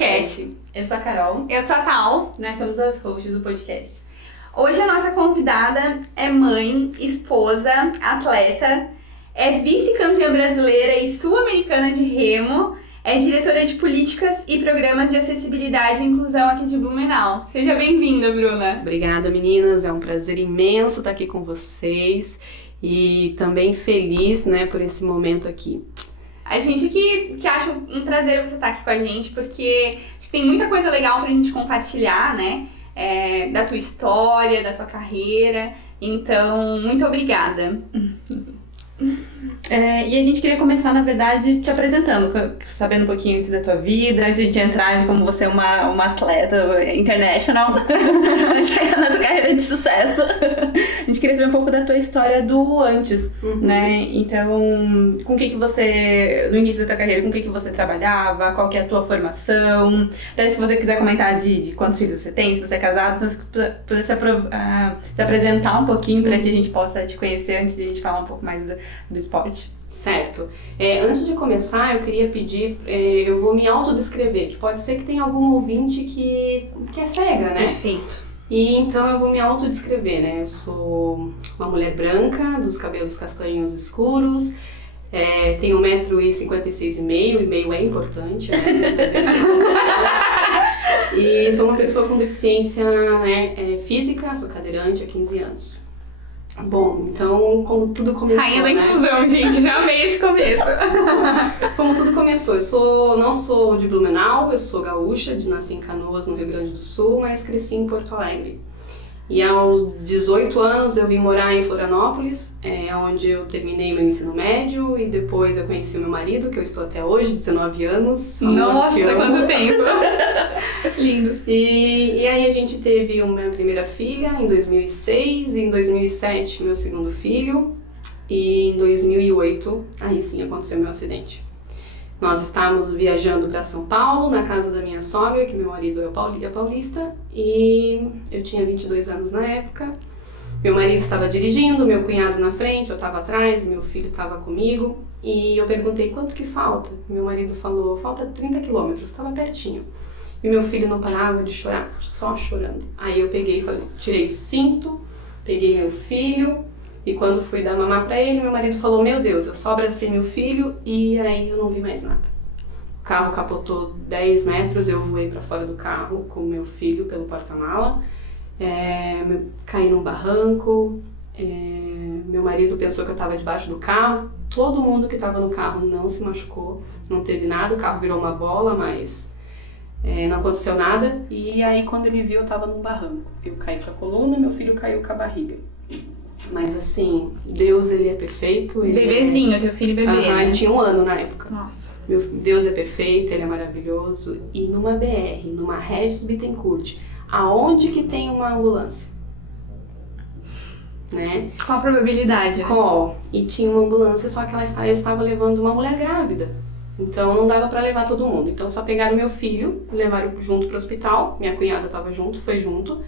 podcast. Eu sou a Carol. Eu sou a Tal. Nós somos as hosts do podcast. Hoje a nossa convidada é mãe, esposa, atleta, é vice-campeã brasileira e sul-americana de remo, é diretora de políticas e programas de acessibilidade e inclusão aqui de Blumenau. Seja bem-vinda, Bruna. Obrigada, meninas. É um prazer imenso estar aqui com vocês e também feliz, por esse momento aqui. A gente que acha um prazer você estar aqui com a gente, porque acho que tem muita coisa legal pra gente compartilhar, da tua história, da tua carreira. Então, muito obrigada. E a gente queria começar, na verdade, te apresentando, sabendo um pouquinho antes da tua vida, antes de entrar como você é uma atleta international, na tua carreira de sucesso. A gente queria saber um pouco da tua história do antes, né? Então, com o que você, no início da tua carreira, com o que você trabalhava, qual que é a tua formação, até se você quiser comentar de quantos filhos você tem, se você é casado, então, pra se apresentar um pouquinho pra que a gente possa te conhecer antes de a gente falar um pouco mais do esporte. Certo. Antes de começar, eu queria pedir, eu vou me autodescrever, que pode ser que tenha algum ouvinte que é cega, né? Perfeito. E então eu vou me autodescrever, né? Eu sou uma mulher branca, dos cabelos castanhos escuros, tenho 1,56 m, e meio é importante, né? E sou uma pessoa com deficiência física, sou cadeirante há 15 anos. Bom, então, como tudo começou, Rainha da inclusão, gente, já veio esse começo. Como tudo começou, não sou de Blumenau, eu sou gaúcha, nasci em Canoas, no Rio Grande do Sul, mas cresci em Porto Alegre. E aos 18 anos eu vim morar em Florianópolis, onde eu terminei meu ensino médio e depois eu conheci o meu marido, que eu estou até hoje, 19 anos. Nossa, quanto tempo! Lindos! E aí a gente teve minha primeira filha em 2006, e em 2007 meu segundo filho, e em 2008 aí sim aconteceu meu acidente. Nós estávamos viajando para São Paulo, na casa da minha sogra, que meu marido é paulista, e eu tinha 22 anos na época. Meu marido estava dirigindo, meu cunhado na frente, eu estava atrás, meu filho estava comigo, e eu perguntei quanto que falta. Meu marido falou, falta 30 quilômetros, estava pertinho. E meu filho não parava de chorar, só chorando. Aí eu peguei e falei, tirei o cinto, peguei meu filho, e quando fui dar mamar pra ele, meu marido falou, meu Deus, eu só abracei meu filho e aí eu não vi mais nada. O carro capotou 10 metros, eu voei pra fora do carro com meu filho pelo porta-mala, caí num barranco, meu marido pensou que eu tava debaixo do carro, todo mundo que tava no carro não se machucou, não teve nada, o carro virou uma bola, mas não aconteceu nada. E aí quando ele viu, eu tava num barranco, eu caí com a coluna, meu filho caiu com a barriga. Mas assim, Deus, ele é perfeito. Bebezinho, teu filho bebê. Ele tinha 1 ano na época. Nossa. Deus é perfeito, ele é maravilhoso. E numa BR, numa Regis Bittencourt, aonde que tem uma ambulância? Né? Qual a probabilidade? E tinha uma ambulância, só que eu estava levando uma mulher grávida. Então não dava pra levar todo mundo. Então só pegaram meu filho, levaram junto pro hospital. Minha cunhada estava junto, foi junto.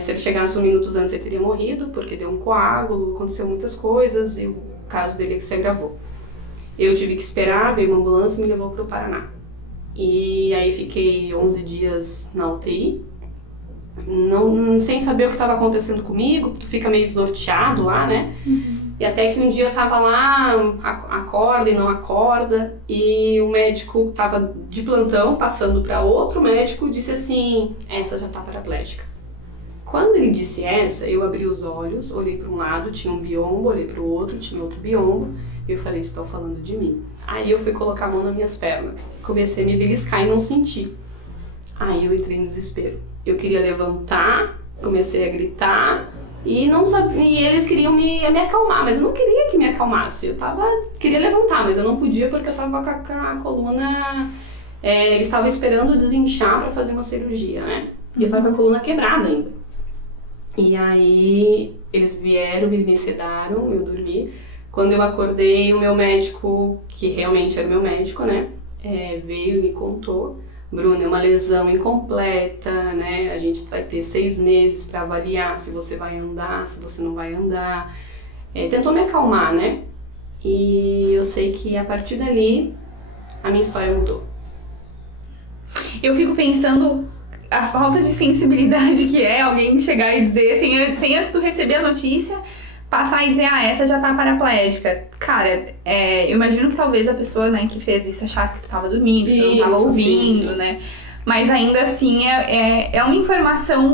Se ele chegasse 1 minuto antes, ele teria morrido, porque deu um coágulo, aconteceu muitas coisas e o caso dele é que se agravou. Eu tive que esperar, veio uma ambulância e me levou para o Paraná. E aí fiquei 11 dias na UTI, sem saber o que estava acontecendo comigo, tu fica meio desnorteado lá, né? E até que um dia eu tava lá, acorda e não acorda, e o médico tava de plantão, passando para outro médico, disse assim, essa já tá paraplégica. Quando ele disse essa, eu abri os olhos, olhei para um lado, tinha um biombo, olhei para o outro, tinha outro biombo, e eu falei, estão falando de mim. Aí eu fui colocar a mão nas minhas pernas, comecei a me beliscar e não senti. Aí eu entrei em desespero. Eu queria levantar, comecei a gritar, e eles queriam me acalmar, mas eu não queria que me acalmasse. Queria levantar, mas eu não podia porque eu tava com a coluna... eles estavam esperando desinchar para fazer uma cirurgia, né? E eu tava com a coluna quebrada ainda. E aí eles vieram, me sedaram, eu dormi. Quando eu acordei, o meu médico, que realmente era o meu médico, né, veio e me contou, Bruna, é uma lesão incompleta, né, a gente vai ter 6 meses para avaliar se você vai andar, se você não vai andar. Tentou me acalmar, né, e eu sei que a partir dali a minha história mudou. Eu fico pensando a falta de sensibilidade que é alguém chegar e dizer, sem antes de tu receber a notícia, passar e dizer, essa já tá paraplégica. Cara, eu imagino que talvez a pessoa, né, que fez isso achasse que tu tava dormindo, que tu não tava ouvindo, sim. Né? Mas ainda assim, é uma informação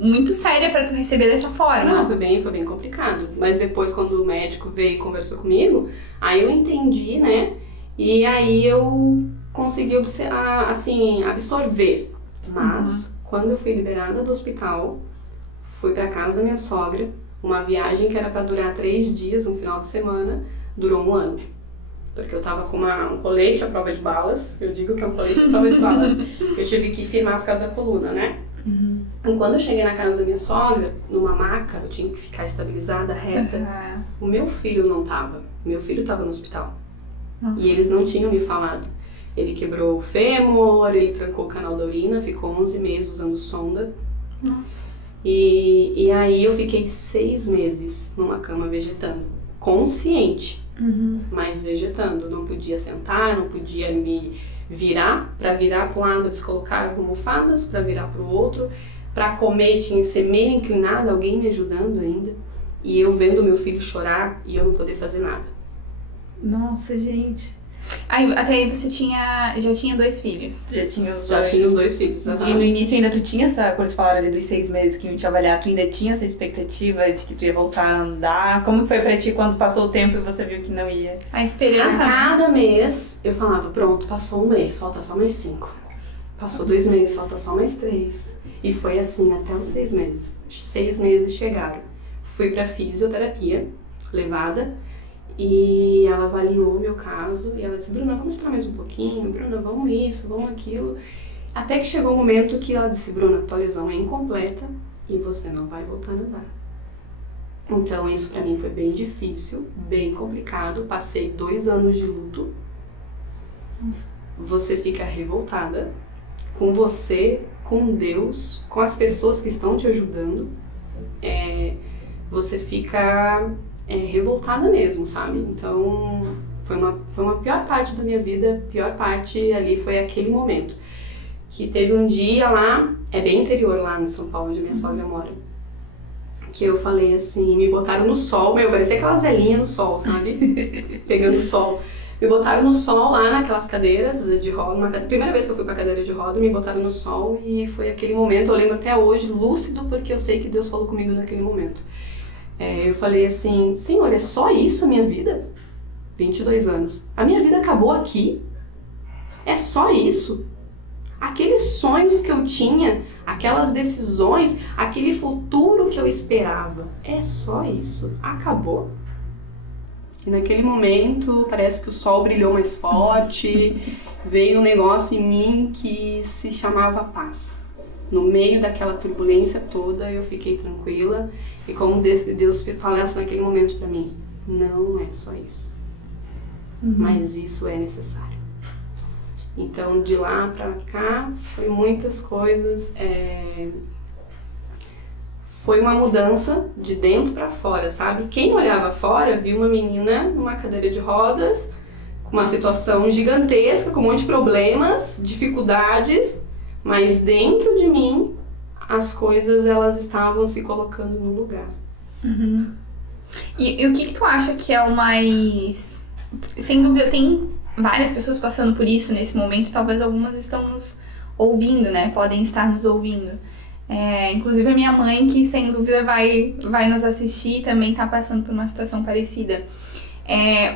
muito séria pra tu receber dessa forma. Não, foi bem complicado. Mas depois, quando o médico veio e conversou comigo, aí eu entendi, né? E aí eu consegui absorver. Mas, quando eu fui liberada do hospital, fui pra casa da minha sogra, uma viagem que era pra durar 3 dias, um final de semana, durou 1 ano. Porque eu tava com um colete à prova de balas, eu digo que é um colete à prova de balas, eu tive que firmar por causa da coluna, né? E quando eu cheguei na casa da minha sogra, numa maca, eu tinha que ficar estabilizada, reta. O meu filho não tava, meu filho tava no hospital. Nossa. E eles não tinham me falado. Ele quebrou o fêmur, ele trancou o canal da urina, ficou 11 meses usando sonda. Nossa. E aí eu fiquei 6 meses numa cama vegetando, consciente. Mas vegetando, não podia sentar, não podia me virar. Para virar para um lado eles colocaram almofadas, para virar para o outro, para comer tinha que ser meio inclinada, alguém me ajudando ainda, e eu vendo meu filho chorar e eu não poder fazer nada. Nossa, gente. Até aí você já tinha 2 filhos. Já tinha os 2 filhos. E no início ainda tu tinha quando eles falaram ali dos 6 meses que iam te avaliar, tu ainda tinha essa expectativa de que tu ia voltar a andar? Como foi pra ti quando passou o tempo e você viu que não ia? A esperança. A cada mês eu falava, pronto, passou 1 mês, falta só mais 5. Passou 2 meses, falta só mais 3. E foi assim até os 6 meses. 6 meses chegaram. Fui pra fisioterapia, levada. E ela avaliou o meu caso e ela disse, Bruna, vamos esperar mais um pouquinho, Bruna, vamos isso, vamos aquilo. Até que chegou o momento que ela disse, Bruna, tua lesão é incompleta e você não vai voltar a nadar. Então isso pra mim foi bem difícil, bem complicado, passei 2 anos de luto. Você fica revoltada com você, com Deus, com as pessoas que estão te ajudando. Você fica... revoltada mesmo, sabe? Então, foi uma pior parte da minha vida, pior parte ali foi aquele momento. Que teve um dia lá, é bem interior lá em São Paulo, onde minha sogra mora, que eu falei assim, me botaram no sol, parecia aquelas velhinhas no sol, sabe? Pegando sol. Me botaram no sol lá naquelas cadeiras de roda, primeira vez que eu fui pra cadeira de roda, me botaram no sol e foi aquele momento, eu lembro até hoje, lúcido, porque eu sei que Deus falou comigo naquele momento. Eu falei assim, Senhor, é só isso a minha vida? 22 anos. A minha vida acabou aqui? É só isso? Aqueles sonhos que eu tinha, aquelas decisões, aquele futuro que eu esperava, é só isso? Acabou? E naquele momento, parece que o sol brilhou mais forte, veio um negócio em mim que se chamava paz. No meio daquela turbulência toda, eu fiquei tranquila. E como Deus falasse naquele momento pra mim, não é só isso. Mas isso é necessário. Então, de lá pra cá, foi muitas coisas. Foi uma mudança de dentro pra fora, sabe? Quem olhava fora, viu uma menina numa cadeira de rodas, com uma situação gigantesca, com um monte de problemas, dificuldades, mas dentro de mim, as coisas elas estavam se colocando no lugar. E o que tu acha que é o mais... Sem dúvida, tem várias pessoas passando por isso nesse momento, talvez algumas estão nos ouvindo, né? Podem estar nos ouvindo. Inclusive a minha mãe, que sem dúvida vai nos assistir, também tá passando por uma situação parecida.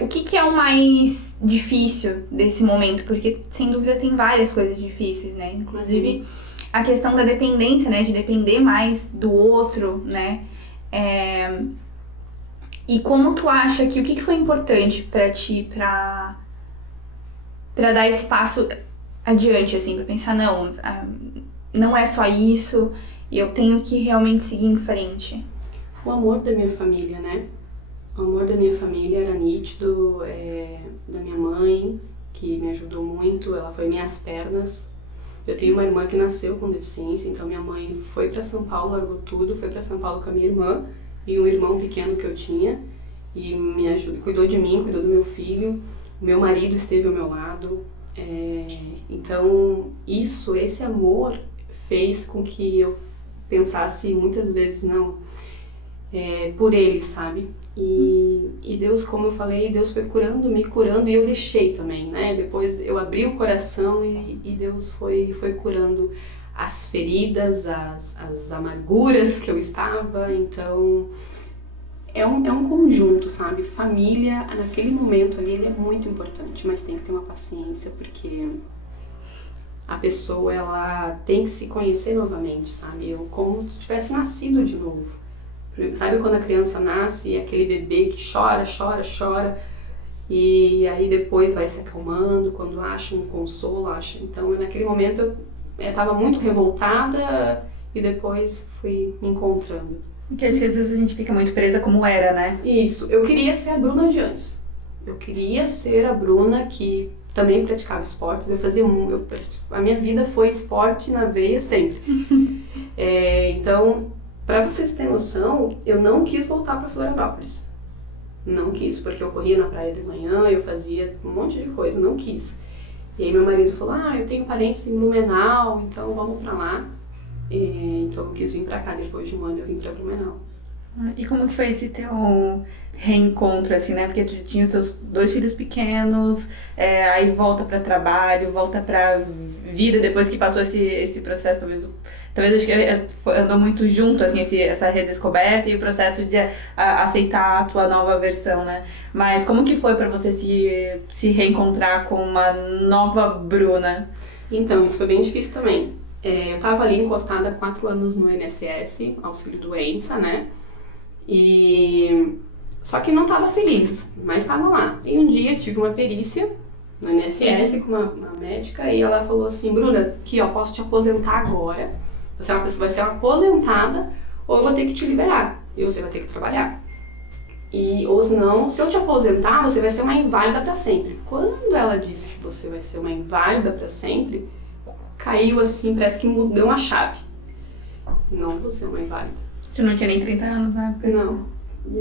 O que é o mais difícil desse momento? Porque sem dúvida tem várias coisas difíceis, né? Inclusive a questão da dependência, né? De depender mais do outro, né? E como tu acha que o que foi importante pra ti pra dar esse passo adiante, assim, pra pensar, não é só isso, e eu tenho que realmente seguir em frente? O amor da minha família, né? O amor da minha família era nítido, da minha mãe, que me ajudou muito, ela foi minhas pernas. Eu tenho uma irmã que nasceu com deficiência, então minha mãe foi pra São Paulo, largou tudo, foi pra São Paulo com a minha irmã e um irmão pequeno que eu tinha, e me ajudou, cuidou de mim, cuidou do meu filho. O meu marido esteve ao meu lado, Então, esse amor fez com que eu pensasse muitas vezes, não, por ele, sabe? E Deus, como eu falei, Deus foi me curando, e eu deixei também, né? Depois eu abri o coração e Deus foi curando as feridas, as amarguras que eu estava. Então, é um conjunto, sabe? Família, naquele momento ali, ele é muito importante, mas tem que ter uma paciência, porque a pessoa, ela tem que se conhecer novamente, sabe? Como se tivesse nascido de novo. Sabe quando a criança nasce e aquele bebê que chora, e aí depois vai se acalmando, quando acha um consolo, Então, naquele momento, eu estava muito revoltada e depois fui me encontrando. Porque acho que às vezes a gente fica muito presa como era, né? Isso, eu queria ser a Bruna de antes. Eu queria ser a Bruna que também praticava esportes. A minha vida foi esporte na veia sempre. Então, para vocês terem noção, eu não quis voltar para Florianópolis. Não quis, porque eu corria na praia de manhã, eu fazia um monte de coisa, não quis. E aí meu marido falou, eu tenho parentes em Blumenau, então vamos para lá. Então eu quis vir para cá, depois de um ano eu vim para Blumenau. E como que foi esse teu reencontro, assim, né? Porque tu tinha os teus 2 filhos pequenos, aí volta para trabalho, volta para vida depois que passou esse processo, talvez acho que andou muito junto, assim, essa redescoberta e o processo de aceitar a tua nova versão, né? Mas como que foi para você se reencontrar com uma nova Bruna? Então, isso foi bem difícil também. Eu estava ali encostada há 4 anos no INSS, auxílio doença, né? Só que não estava feliz, mas estava lá. E um dia tive uma perícia no INSS com uma médica e ela falou assim, Bruna, aqui ó, posso te aposentar agora. Você é uma pessoa, vai ser aposentada ou eu vou ter que te liberar e você vai ter que trabalhar. Ou senão, se eu te aposentar, você vai ser uma inválida para sempre. Quando ela disse que você vai ser uma inválida para sempre, caiu assim, parece que mudou uma chave. Não vou ser uma inválida. Você não tinha nem 30 anos na época? Não.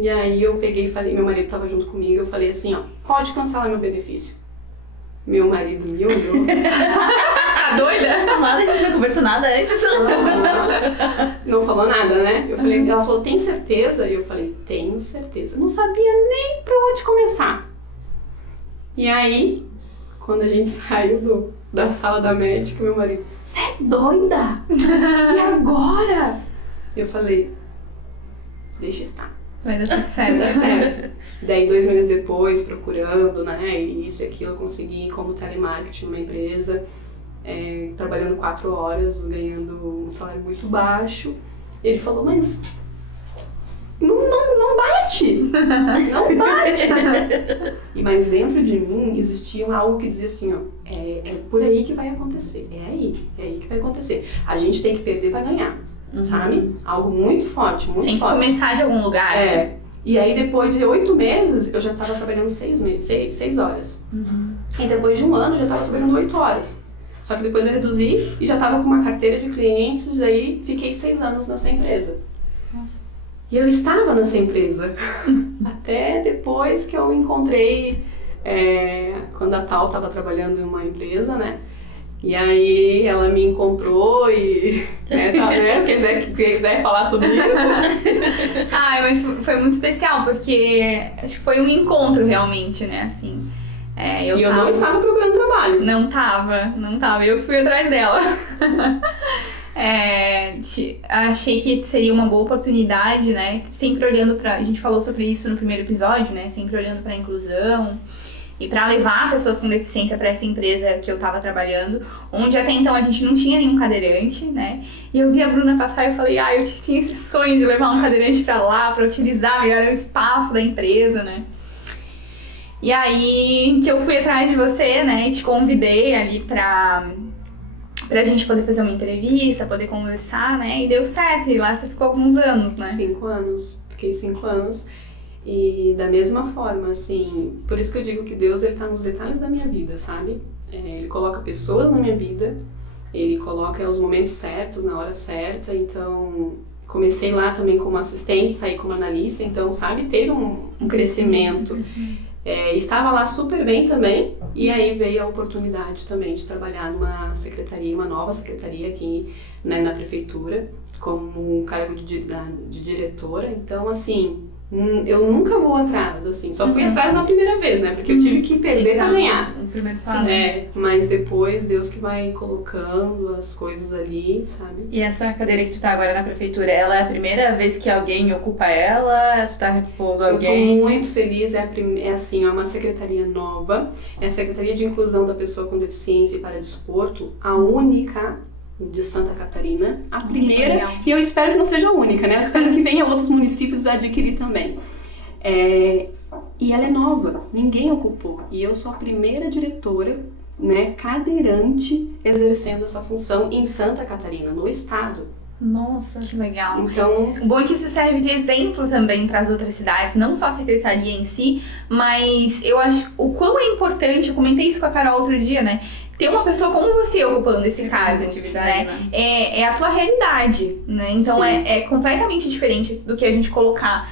E aí eu peguei e falei, meu marido estava junto comigo, eu falei assim, ó, pode cancelar meu benefício. Meu marido me olhou. Tá doida? Nada, a gente não conversou nada antes. Não falou nada, né? Eu falei, ela falou, tem certeza? E eu falei, tenho certeza. Não sabia nem pra onde começar. E aí, quando a gente saiu da sala da médica, meu marido, você é doida? E agora? Eu falei, deixa estar. Vai dar tudo certo. Vai dar certo. Daí 2 meses depois, procurando, né, isso e aquilo, eu consegui como telemarketing numa empresa, trabalhando 4 horas, ganhando um salário muito baixo. Ele falou, mas não bate, não bate. Mas dentro de mim existia algo que dizia assim, ó, é por aí que vai acontecer, é aí que vai acontecer. A gente tem que perder pra ganhar. Sabe? Algo muito forte, muito forte. Tem que começar de algum lugar. E aí depois de 8 meses, eu já estava trabalhando 6 horas. E depois de 1 ano, eu já estava trabalhando 8 horas. Só que depois eu reduzi e já estava com uma carteira de clientes, aí fiquei 6 anos nessa empresa. Nossa. E eu estava nessa empresa. Até depois que eu encontrei, quando a Tal estava trabalhando em uma empresa, né? E aí ela me encontrou e quiser falar sobre isso. Mas foi muito especial, porque acho que foi um encontro realmente, né? Assim, eu não estava procurando trabalho. Não tava. Eu fui atrás dela. Achei que seria uma boa oportunidade, né? Sempre olhando a gente falou sobre isso no primeiro episódio, né? Sempre olhando pra inclusão. E para levar pessoas com deficiência para essa empresa que eu tava trabalhando, onde até então a gente não tinha nenhum cadeirante, né? E eu vi a Bruna passar e eu falei, eu tinha esse sonho de levar um cadeirante para lá, para utilizar melhor o espaço da empresa, né? E aí que eu fui atrás de você, né? E te convidei ali pra gente poder fazer uma entrevista, poder conversar, né? E deu certo, e lá você ficou alguns anos, né? 5 anos, fiquei 5 anos. E da mesma forma, assim, por isso que eu digo que Deus, ele tá nos detalhes da minha vida, sabe? Ele coloca pessoas na minha vida, ele coloca os momentos certos, na hora certa. Então, comecei lá também como assistente, saí como analista, então, sabe, ter um crescimento. Estava lá super bem também, e aí veio a oportunidade também de trabalhar numa secretaria, uma nova secretaria aqui, né, na prefeitura, como um cargo de diretora. Então, assim, eu nunca vou atrás, assim, só fui atrás na primeira vez, né, porque eu tive que perder pra ganhar. O primeiro passo. Mas depois Deus que vai colocando as coisas ali, sabe? E essa cadeira que tu tá agora na prefeitura, ela é a primeira vez que alguém ocupa ela? Tu tá repondo alguém? Eu tô muito feliz, é uma secretaria nova, é a Secretaria de Inclusão da Pessoa com Deficiência e Paradesporto, a única de Santa Catarina, a primeira, e eu espero que não seja a única, né? Eu espero que venha outros municípios a adquirir também. E ela é nova, ninguém ocupou, e eu sou a primeira diretora, né, cadeirante exercendo essa função em Santa Catarina, no estado. Nossa, que legal. Então, o bom é que isso serve de exemplo também para as outras cidades, não só a secretaria em si, mas eu acho o quão é importante, eu comentei isso com a Carol outro dia, né? Ter uma pessoa como você ocupando esse cargo, né? É a tua realidade, né? Então é completamente diferente do que a gente colocar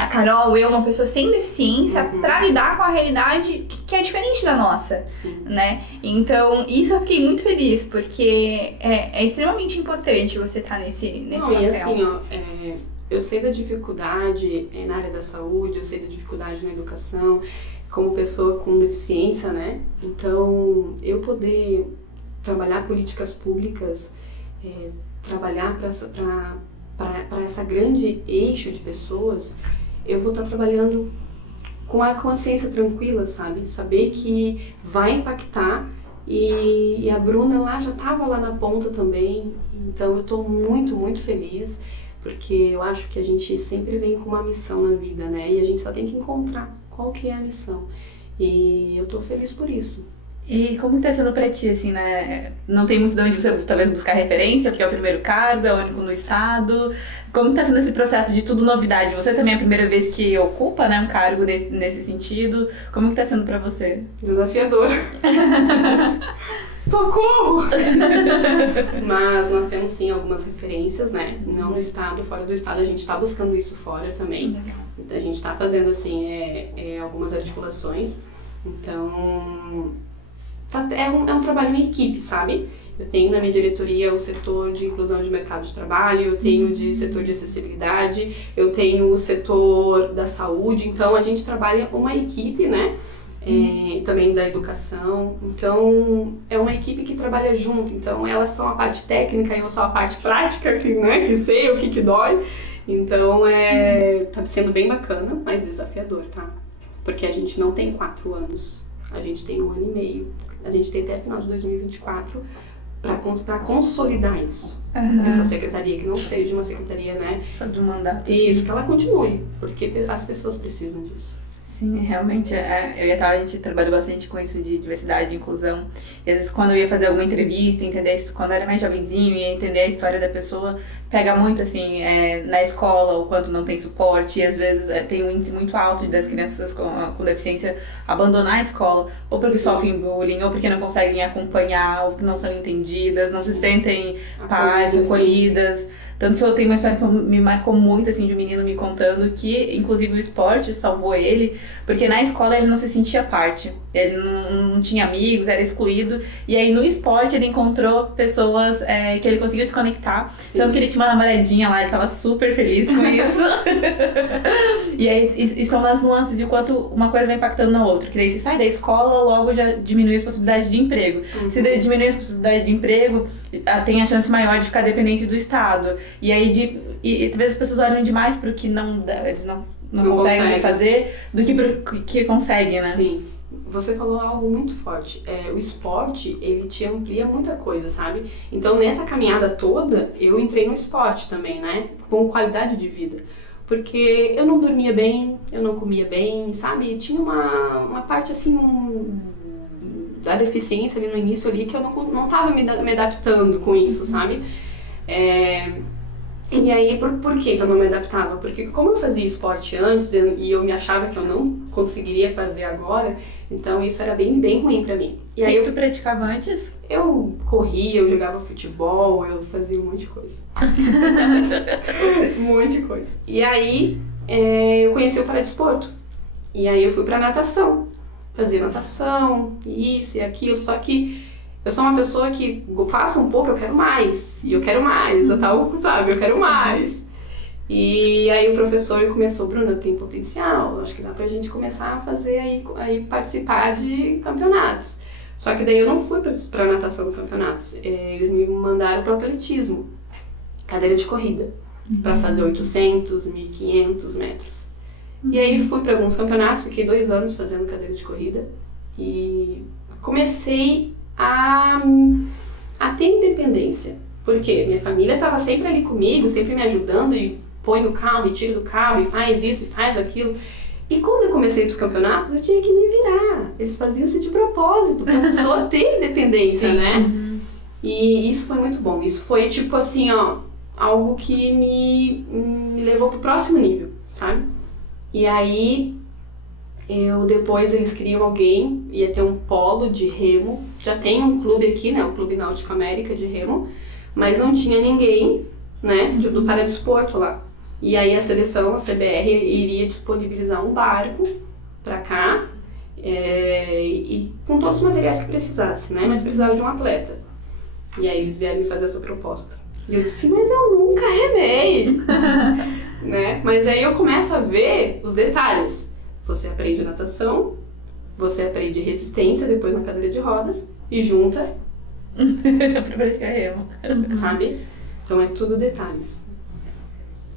a Carol, eu, uma pessoa sem deficiência, pra lidar com a realidade que é diferente da nossa, né? Então, isso eu fiquei muito feliz, porque é extremamente importante você estar nesse papel. E assim, eu sei da dificuldade na área da saúde, eu sei da dificuldade na educação, como pessoa com deficiência, né? Então, eu poder trabalhar políticas públicas, trabalhar para essa grande eixo de pessoas, eu vou estar trabalhando com a consciência tranquila, sabe? Saber que vai impactar e a Bruna lá já estava lá na ponta também, então eu estou muito, muito feliz, porque eu acho que a gente sempre vem com uma missão na vida, né? E a gente só tem que encontrar qual que é a missão. E eu tô feliz por isso. E como tá sendo pra ti, assim, né? Não tem muito de onde você talvez buscar referência, porque é o primeiro cargo, é o único no estado. Como tá sendo esse processo de tudo novidade? Você também é a primeira vez que ocupa, né, um cargo nesse sentido. Como que tá sendo pra você? Desafiador. Socorro! Mas nós temos sim algumas referências, né? Não no estado, fora do estado, a gente tá buscando isso fora também. Então a gente tá fazendo assim, algumas articulações. Então é um trabalho em equipe, sabe? Eu tenho na minha diretoria o setor de inclusão de mercado de trabalho, eu tenho de setor de acessibilidade, eu tenho o setor da saúde, então a gente trabalha uma equipe, né? Também da educação, então é uma equipe que trabalha junto, então elas são a parte técnica e eu sou a parte prática, que sei o que dói, então tá sendo bem bacana, mas desafiador, tá? Porque a gente não tem 4 anos, a gente tem 1 ano e meio, a gente tem até final de 2024 para consolidar isso, essa secretaria, que não seja uma secretaria, né? Só de um mandato. Isso, que ela continue, porque as pessoas precisam disso. Sim, realmente, eu e a Tal, a gente trabalhou bastante com isso de diversidade e inclusão. E às vezes quando eu ia fazer alguma entrevista, entender isso, quando eu era mais jovenzinho, ia entender a história da pessoa, pega muito assim, na escola, o quanto não tem suporte, e às vezes tem um índice muito alto das crianças com deficiência abandonar a escola, ou porque sofrem bullying, ou porque não conseguem acompanhar, ou porque não são entendidas, não se sentem parte, acolhidas. Tanto que eu tenho uma história que me marcou muito, assim, de um menino me contando que, inclusive, o esporte salvou ele, porque na escola ele não se sentia parte. Ele não tinha amigos, era excluído. E aí, no esporte, ele encontrou pessoas que ele conseguiu se conectar. Sim. Tanto que ele tinha uma namoradinha lá, ele tava super feliz com isso. E aí, e são as nuances de quanto uma coisa vai impactando na outra. Que daí, se sai da escola, logo já diminui as possibilidades de emprego. Se diminui as possibilidades de emprego, tem a chance maior de ficar dependente do Estado. E aí, às vezes as pessoas olham demais pro que eles não conseguem fazer do que pro que conseguem, né? Sim. Você falou algo muito forte. O esporte, ele te amplia muita coisa, sabe? Então, nessa caminhada toda, eu entrei no esporte também, né? Com qualidade de vida. Porque eu não dormia bem, eu não comia bem, sabe? Tinha uma parte, assim, da deficiência ali no início ali, que eu não tava me adaptando com isso, sabe? E aí, por que eu não me adaptava? Porque como eu fazia esporte antes e eu me achava que eu não conseguiria fazer agora, então isso era bem, bem ruim pra mim. E aí, tu praticava antes? Eu corria, eu jogava futebol, eu fazia um monte de coisa. Um monte de coisa. E aí, eu conheci o paradesporto. E aí eu fui pra natação. Fazia natação, isso e aquilo, só que eu sou uma pessoa que faço um pouco, eu quero mais, e eu quero mais, eu tava, sabe, eu quero mais. E aí o professor começou, Bruna, tem potencial, acho que dá pra gente começar a fazer aí participar de campeonatos. Só que daí eu não fui pra natação dos campeonatos, eles me mandaram pro atletismo, cadeira de corrida, pra fazer 800, 1.500 metros. E aí fui para alguns campeonatos, fiquei 2 anos fazendo cadeira de corrida e comecei a ter independência. Porque minha família estava sempre ali comigo, sempre me ajudando e põe no carro e tira do carro e faz isso e faz aquilo. E quando eu comecei para os campeonatos, eu tinha que me virar. Eles faziam isso de propósito, para a pessoa ter independência, né? E isso foi muito bom. Isso foi tipo assim, ó, algo que me levou pro próximo nível, sabe? E aí, depois eles queriam alguém, ia ter um polo de remo, já tem um clube aqui, né, o Clube Náutico América de remo, mas não tinha ninguém, né, do paradesporto lá. E aí a seleção, a CBR, iria disponibilizar um barco pra cá, e com todos os materiais que precisasse, né, mas precisava de um atleta. E aí eles vieram me fazer essa proposta. E eu disse, mas eu nunca remei, né? Mas aí eu começo a ver os detalhes. Você aprende natação, você aprende resistência depois na cadeira de rodas e junta pra praticar remo. Sabe? Então é tudo detalhes.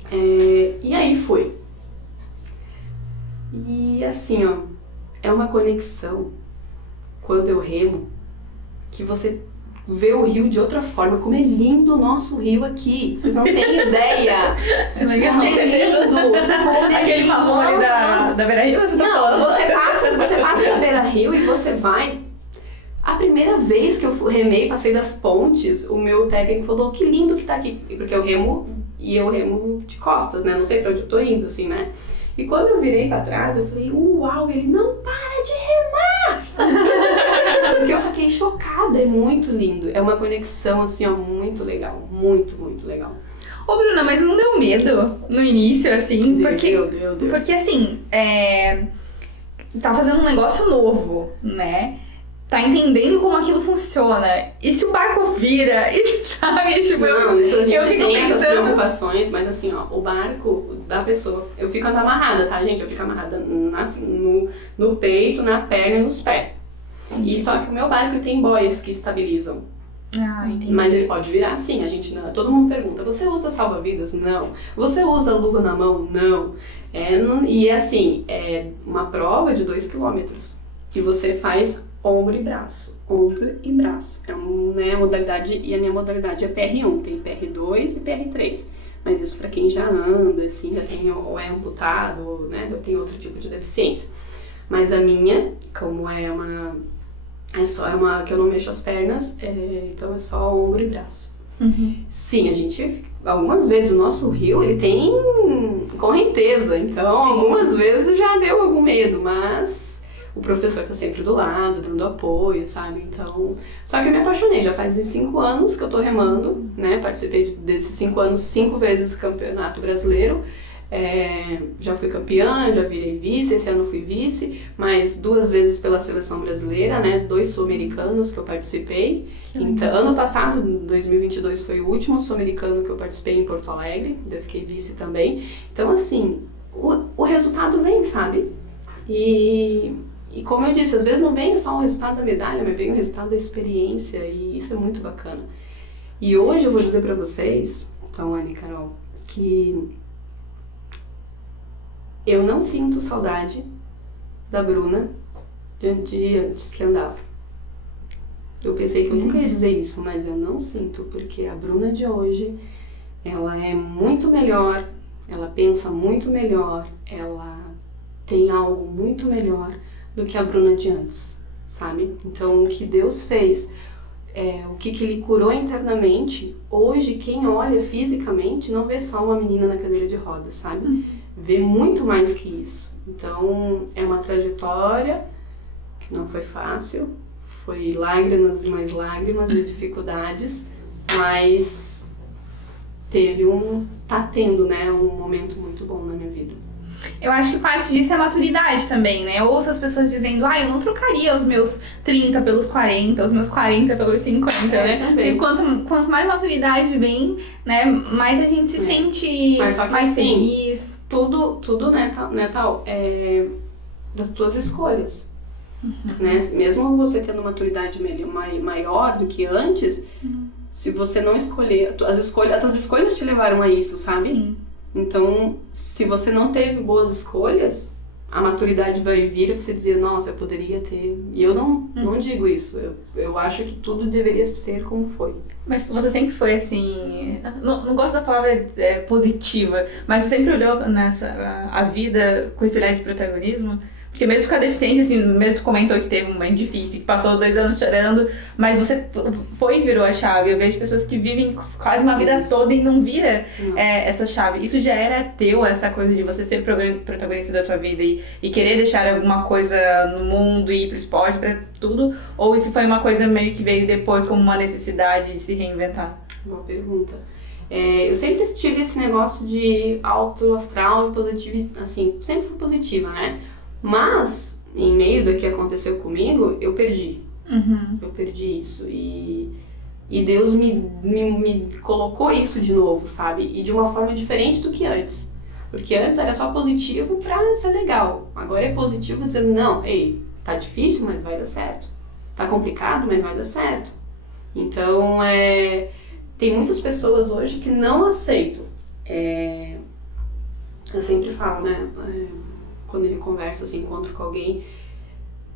E aí foi. E assim, ó, é uma conexão quando eu remo que você vê o rio de outra forma, como é lindo o nosso rio aqui. Vocês não têm ideia. Que legal. Como é lindo. Aquele marrom ali da Beira-Rio, você tá falando? Não, você passa da Beira-Rio e você vai... A primeira vez que eu remei, passei das pontes, o meu técnico falou, que lindo que tá aqui. Porque eu remo de costas, né? Não sei pra onde eu tô indo, assim, né? E quando eu virei pra trás, eu falei, uau, ele não para de remar! Porque eu fiquei chocada, é muito lindo. É uma conexão, assim, ó, muito legal. Muito, muito legal. Ô, Bruna, mas não deu medo no início, assim? Deu. Porque, assim, tá fazendo um negócio novo, né? Tá entendendo como aquilo funciona. E se o barco vira, e sabe? Tipo, não, isso a gente eu fico tem essas pensando... preocupações, mas assim, ó, o barco da pessoa, eu fico andando amarrada, tá, gente? Eu fico amarrada no peito, na perna e nos pés. E só que o meu barco tem boias que estabilizam. Ah, entendi. Mas ele pode virar sim, a gente não. Todo mundo pergunta, você usa salva-vidas? Não. Você usa luva na mão? Não. E assim, é uma prova de 2 quilômetros. E você faz ombro e braço. Ombro e braço. É a modalidade, e a minha modalidade é PR1, tem PR2 e PR3. Mas isso para quem já anda, assim, já tem ou é amputado, ou, né, tem outro tipo de deficiência. Mas a minha, como é uma que eu não mexo as pernas, então é só ombro e braço. Sim, a gente, algumas vezes o nosso rio, ele tem correnteza, então algumas vezes já deu algum medo, mas o professor tá sempre do lado, dando apoio, sabe? Então, só que eu me apaixonei, já faz 5 anos que eu tô remando, né? Participei desses 5 anos 5 vezes campeonato brasileiro. Já fui campeã, já virei vice, esse ano fui vice, mas 2 vezes pela seleção brasileira, né? 2 sul-americanos que eu participei. Então, ano passado, 2022, foi o último sul-americano que eu participei em Porto Alegre, eu fiquei vice também. Então, assim, o resultado vem, sabe? E como eu disse, às vezes não vem só o resultado da medalha, mas vem o resultado da experiência, e isso é muito bacana. E hoje eu vou dizer pra vocês, então, Anne e Carol, que eu não sinto saudade da Bruna de antes que andava. Eu pensei que eu nunca ia dizer isso, mas eu não sinto, porque a Bruna de hoje, ela é muito melhor, ela pensa muito melhor, ela tem algo muito melhor do que a Bruna de antes, sabe? Então, o que Deus fez, o que Ele curou internamente, hoje quem olha fisicamente não vê só uma menina na cadeira de rodas, sabe? Vê muito mais que isso. Então, é uma trajetória que não foi fácil, foi lágrimas e mais lágrimas e dificuldades, mas tá tendo, né, um momento muito bom na minha vida. Eu acho que parte disso é a maturidade também, né? Eu ouço as pessoas dizendo, eu não trocaria os meus 30 pelos 40, os meus 40 pelos 50, né? Também. Porque quanto mais maturidade vem, né, mais a gente se sente Mas só que mais assim, feliz. Tudo, né, Tal, é das tuas escolhas. Né? Mesmo você tendo maturidade maior do que antes, se você não escolher, as tuas escolhas te levaram a isso, sabe? Sim. Então, se você não teve boas escolhas, a maturidade vai vir e você dizer, nossa, eu poderia ter. E eu não digo isso. Eu acho que tudo deveria ser como foi. Mas você sempre foi assim, não gosto da palavra positiva, mas você sempre olhou a vida com esse olhar de protagonismo? Porque mesmo com a deficiência, assim, mesmo tu comentou que teve um momento difícil, que passou 2 anos chorando, mas você foi e virou a chave. Eu vejo pessoas que vivem quase uma vida toda e não vira essa chave. Isso já era teu, essa coisa de você ser protagonista da tua vida e querer deixar alguma coisa no mundo e ir pro esporte, pra tudo? Ou isso foi uma coisa meio que veio depois como uma necessidade de se reinventar? Boa pergunta. Eu sempre tive esse negócio de alto astral e positivo, assim, sempre fui positiva, né? Mas, em meio do que aconteceu comigo, eu perdi. Eu perdi isso. E Deus me colocou isso de novo, sabe? E de uma forma diferente do que antes. Porque antes era só positivo pra ser legal. Agora é positivo dizendo, não, ei, tá difícil, mas vai dar certo. Tá complicado, mas vai dar certo. Então, tem muitas pessoas hoje que não aceitam. Eu sempre falo, né? Quando ele conversa, assim, encontro com alguém,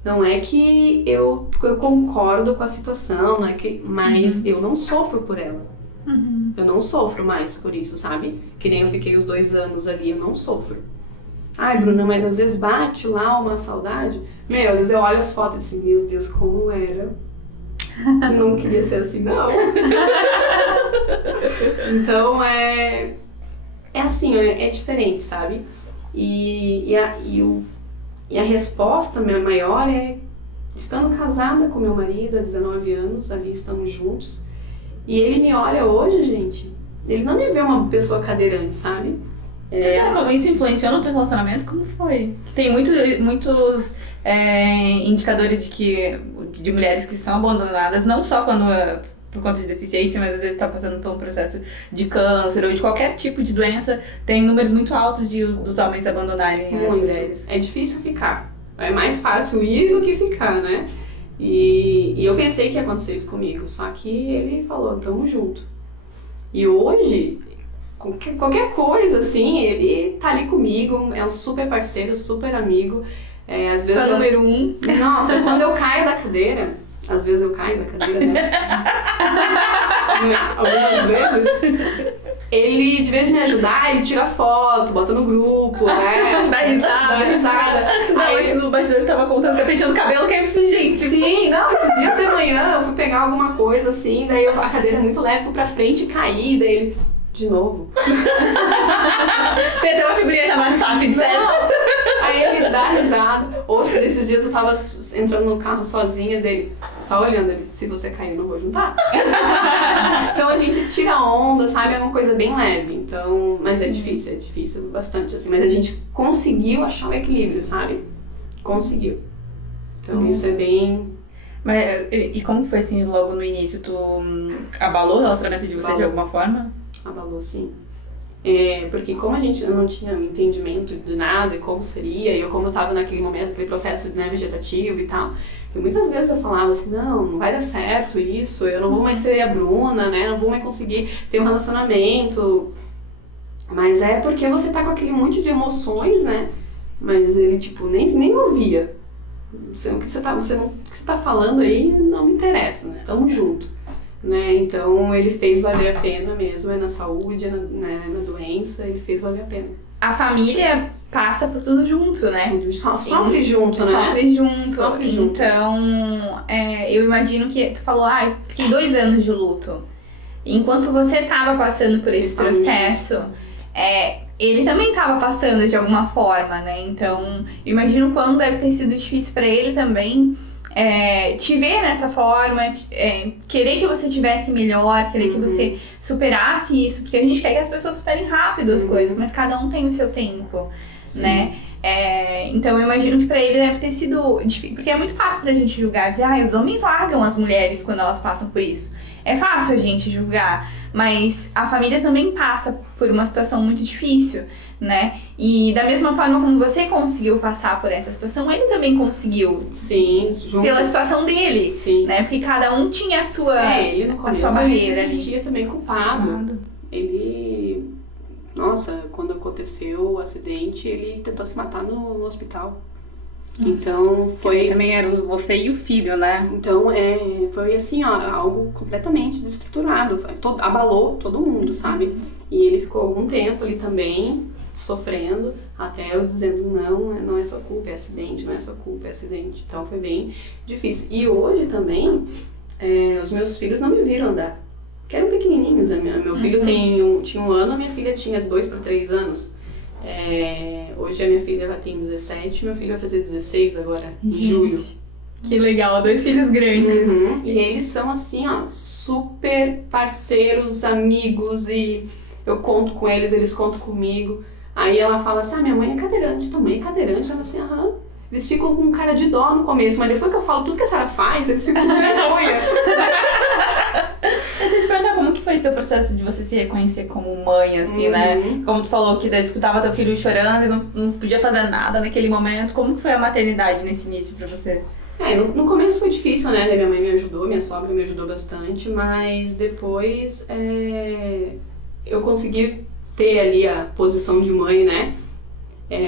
não é que eu concordo com a situação, não é que, mas eu não sofro por ela. Eu não sofro mais por isso, sabe? Que nem eu fiquei os 2 anos ali, eu não sofro. Ai, Bruna, mas às vezes bate lá uma saudade. Às vezes eu olho as fotos e assim, meu Deus, como era. Não queria ser assim, não. Então, é assim, é diferente, sabe? E a resposta minha maior é estando casada com meu marido há 19 anos, ali estamos juntos, e ele me olha hoje, gente, ele não me vê uma pessoa cadeirante, sabe? Isso influenciou no teu relacionamento? Como foi? Tem muitos indicadores de mulheres que são abandonadas, não só quando por conta de deficiência, mas às vezes está passando por um processo de câncer ou de qualquer tipo de doença, tem números muito altos dos homens abandonarem as mulheres. É difícil ficar. É mais fácil ir do que ficar, né? E eu pensei que ia acontecer isso comigo, só que ele falou, tamo junto. E hoje, qualquer coisa, assim, ele tá ali comigo, é um super parceiro, super amigo. Às vezes número 1. Nossa, quando eu caio da cadeira, às vezes eu caio da cadeira, né? Algumas vezes, ele, de vez de me ajudar, ele tira foto, bota no grupo, né? Dá risada. Antes no bastidor tava contando que penteando o cabelo, que é isso, gente. Sim, não, esses dias de manhã eu fui pegar alguma coisa assim, daí a cadeira é muito leve, fui pra frente e caí, daí ele, de novo. Tem até uma figurinha já no WhatsApp, certo? Aí ele dá risada. Ou se nesses dias eu tava entrando no carro sozinha dele, só olhando ele, se você cair, eu não vou juntar. Então a gente tira onda, sabe? É uma coisa bem leve. Então, mas é difícil bastante, assim. Mas a gente conseguiu achar o equilíbrio, sabe? Conseguiu. Então isso é bem... Mas, e como foi assim, logo no início? Tu abalou o relacionamento de vocês de alguma forma? Abalou, sim. Porque como a gente não tinha entendimento de nada e como seria, e como eu tava naquele momento, naquele processo, né, vegetativo e tal, e muitas vezes eu falava assim, não vai dar certo isso, eu não vou mais ser a Bruna, né, não vou mais conseguir ter um relacionamento. Mas é porque você tá com aquele monte de emoções, né, mas ele, tipo, nem ouvia. O que você tá falando aí não me interessa, nós estamos juntos. Né? Então ele fez valer a pena mesmo, na saúde, na doença, ele fez valer a pena. A família passa por tudo junto, né? Tudo, sofre junto, né? Sofre junto. Então, eu imagino que tu falou, eu fiquei 2 anos de luto. Enquanto você tava passando por esse processo, ele também tava passando de alguma forma, né? Então, eu imagino quando deve ter sido difícil pra ele também. Te ver nessa forma, querer que você tivesse melhor, querer que você superasse isso, porque a gente quer que as pessoas superem rápido as coisas, mas cada um tem o seu tempo. né? Então eu imagino que pra ele deve ter sido difícil, porque é muito fácil pra gente julgar, dizer, os homens largam as mulheres quando elas passam por isso. É fácil a gente julgar, mas a família também passa por uma situação muito difícil, né? E da mesma forma como você conseguiu passar por essa situação, ele também conseguiu. Sim, juntos. Pela situação dele, Sim. né? Porque cada um tinha a sua, ele no começo, sua barreira ele se ali. sentia também culpado. Ele... Nossa, quando aconteceu o acidente, ele tentou se matar no hospital. Nossa. Então foi... Também era você e o filho, né? Então foi assim, algo completamente desestruturado. Abalou todo mundo, sabe? E ele ficou algum tempo ali também, sofrendo, até eu dizendo, não é sua culpa, é acidente, não é sua culpa, é acidente. Então foi bem difícil. E hoje também, os meus filhos não me viram andar. Que eram pequenininhos, meu filho tinha 1 ano, a minha filha tinha 2 para 3 anos. Hoje a minha filha tem 17, meu filho vai fazer 16 agora, em julho. Que legal, 2 filhos grandes. Uhum. E eles são assim, super parceiros, amigos, e eu conto com eles contam comigo. Aí ela fala assim, minha mãe é cadeirante, tua mãe é cadeirante. Ela assim, aham. Eles ficam com cara de dó no começo, mas depois que eu falo tudo que a Sarah faz, eles ficam com vergonha. Eu queria te perguntar como que foi esse teu processo de você se reconhecer como mãe, assim, né? Como tu falou que daí escutava teu filho chorando e não podia fazer nada naquele momento. Como que foi a maternidade nesse início pra você? No começo foi difícil, né? Minha mãe me ajudou, minha sogra me ajudou bastante, mas depois eu consegui ter ali a posição de mãe, né?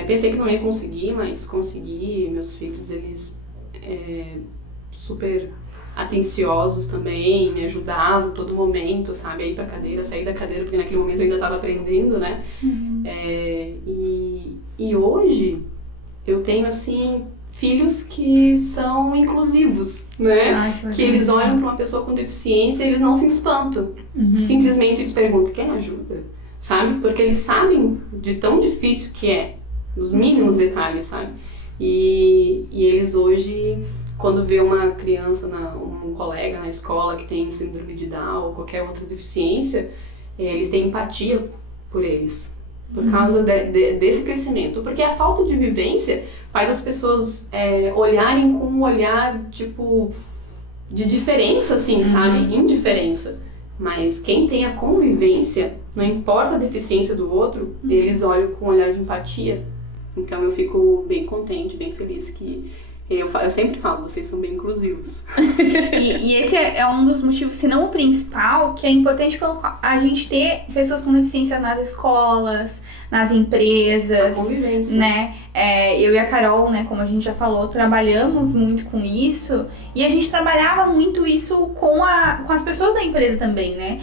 Pensei que não ia conseguir, mas consegui. Meus filhos, eles super atenciosos também, me ajudavam todo momento, sabe? A ir pra cadeira, sair da cadeira, porque naquele momento eu ainda estava aprendendo, né? E hoje eu tenho, assim, filhos que são inclusivos, né? Que eles olham para uma pessoa com deficiência e eles não se espantam. Simplesmente eles perguntam, quer ajuda? Sabe? Porque eles sabem de tão difícil que é, nos mínimos detalhes, sabe? E eles hoje, quando vê uma criança, um colega na escola que tem síndrome de Down ou qualquer outra deficiência, eles têm empatia por eles, por causa desse crescimento. Porque a falta de vivência faz as pessoas olharem com um olhar, tipo, de diferença, assim, sabe? Indiferença. Mas quem tem a convivência, não importa a deficiência do outro, eles olham com um olhar de empatia. Então eu fico bem contente, bem feliz que... Eu sempre falo, vocês são bem inclusivos. E esse é um dos motivos, se não o principal, que é importante a gente ter pessoas com deficiência nas escolas, nas empresas. A convivência. Né? Eu e a Carol, né, como a gente já falou, trabalhamos muito com isso. E a gente trabalhava muito isso com as pessoas da empresa também, né?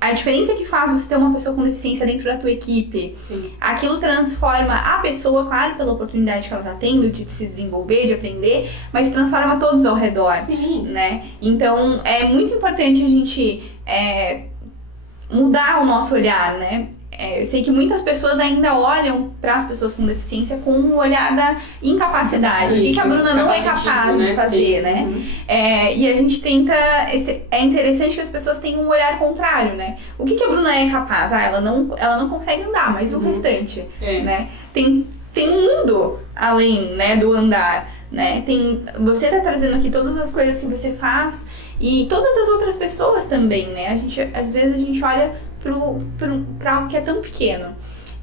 A diferença que faz você ter uma pessoa com deficiência dentro da tua equipe. Sim. Aquilo transforma a pessoa, claro, pela oportunidade que ela tá tendo de se desenvolver, de aprender, mas transforma todos ao redor. Sim. Né? Então é muito importante a gente mudar o nosso olhar, né? Eu sei que muitas pessoas ainda olham para as pessoas com deficiência com o olhar da incapacidade. O que a Bruna não é capaz de fazer, sim, né? E a gente tenta... É interessante que as pessoas tenham um olhar contrário, né? O que a Bruna é capaz? Ela não consegue andar, mas o restante, né? Tem um mundo além, né, do andar, né? Você tá trazendo aqui todas as coisas que você faz e todas as outras pessoas também, né? Às vezes a gente olha para algo que é tão pequeno.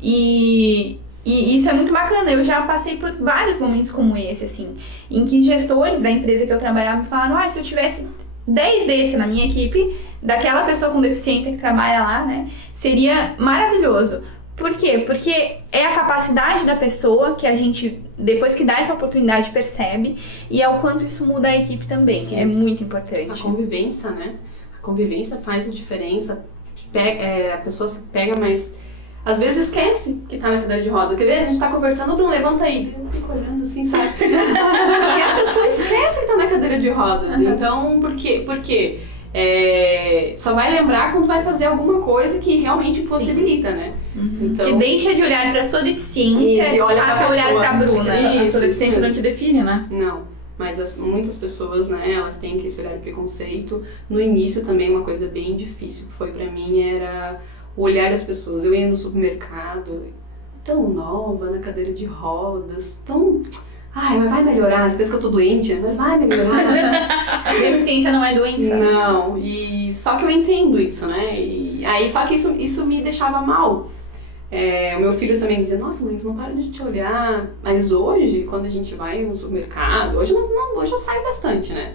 E isso é muito bacana. Eu já passei por vários momentos como esse, assim, em que gestores da empresa que eu trabalhava me falaram, se eu tivesse 10 desse na minha equipe, daquela pessoa com deficiência que trabalha lá, né, seria maravilhoso. Por quê? Porque é a capacidade da pessoa que a gente, depois que dá essa oportunidade, percebe, e é o quanto isso muda a equipe também. Sim. É muito importante. A convivência, né? A convivência faz a diferença. A pessoa se pega, mas às vezes esquece que tá na cadeira de roda. Quer ver? A gente tá conversando, Bruno, levanta aí. Eu fico olhando assim, sabe? Porque a pessoa esquece que tá na cadeira de rodas. Então, por quê? Porque só vai lembrar quando vai fazer alguma coisa que realmente possibilita, né? Então, que deixa de olhar pra sua deficiência e passa a olhar pra Bruna. A sua deficiência não te define, né? Não. Mas muitas pessoas, né, elas têm que esse olhar de preconceito. No início também uma coisa bem difícil que foi pra mim era o olhar das pessoas. Eu ia no supermercado, tão nova, na cadeira de rodas, tão... Ai, mas vai melhorar, você pensa que eu tô doente, mas vai melhorar. Deficiência não é doença. Não, e só que eu entendo isso, né? E aí, só que isso me deixava mal. O meu filho também dizia, nossa, mas não para de te olhar. Mas hoje, quando a gente vai no supermercado, hoje eu saio bastante, né?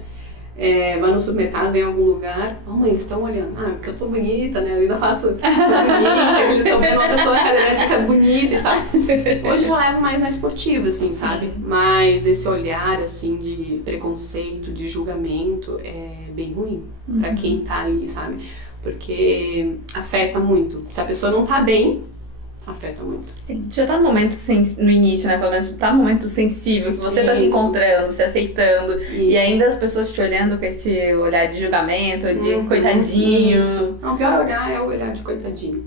Vai no supermercado, vem em algum lugar, mãe, eles estão olhando, porque eu tô bonita, né? Eu ainda faço, tô bonita, eles estão vendo uma pessoa na cadeira que é bonita e tal. Hoje eu levo mais na esportiva, assim, sabe? Mas esse olhar, assim, de preconceito, de julgamento, é bem ruim pra quem tá ali, sabe? Porque afeta muito. Se a pessoa não tá bem, afeta muito. Sim. Já tá no momento no início, né? Pelo menos tá no momento sensível, que você tá se encontrando, se aceitando. Isso. E ainda as pessoas te olhando com esse olhar de julgamento, de coitadinho. Isso. Não, o pior olhar é o olhar de coitadinho.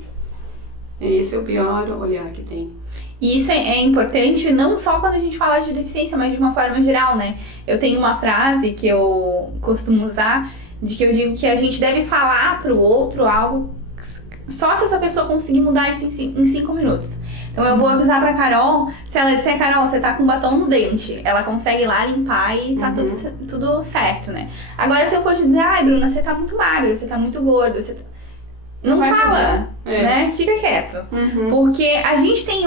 Esse é o pior olhar que tem. E isso é importante não só quando a gente fala de deficiência, mas de uma forma geral, né? Eu tenho uma frase que eu costumo usar, de que eu digo que a gente deve falar pro outro algo só se essa pessoa conseguir mudar isso em 5 minutos. Então eu vou avisar pra Carol, se ela disser, Carol, você tá com batom no dente, ela consegue ir lá limpar e tá tudo certo, né? Agora se eu for te dizer, ai Bruna, você tá muito magro, você tá muito gordo, você tá... Não fala, né? Fica quieto. Porque a gente tem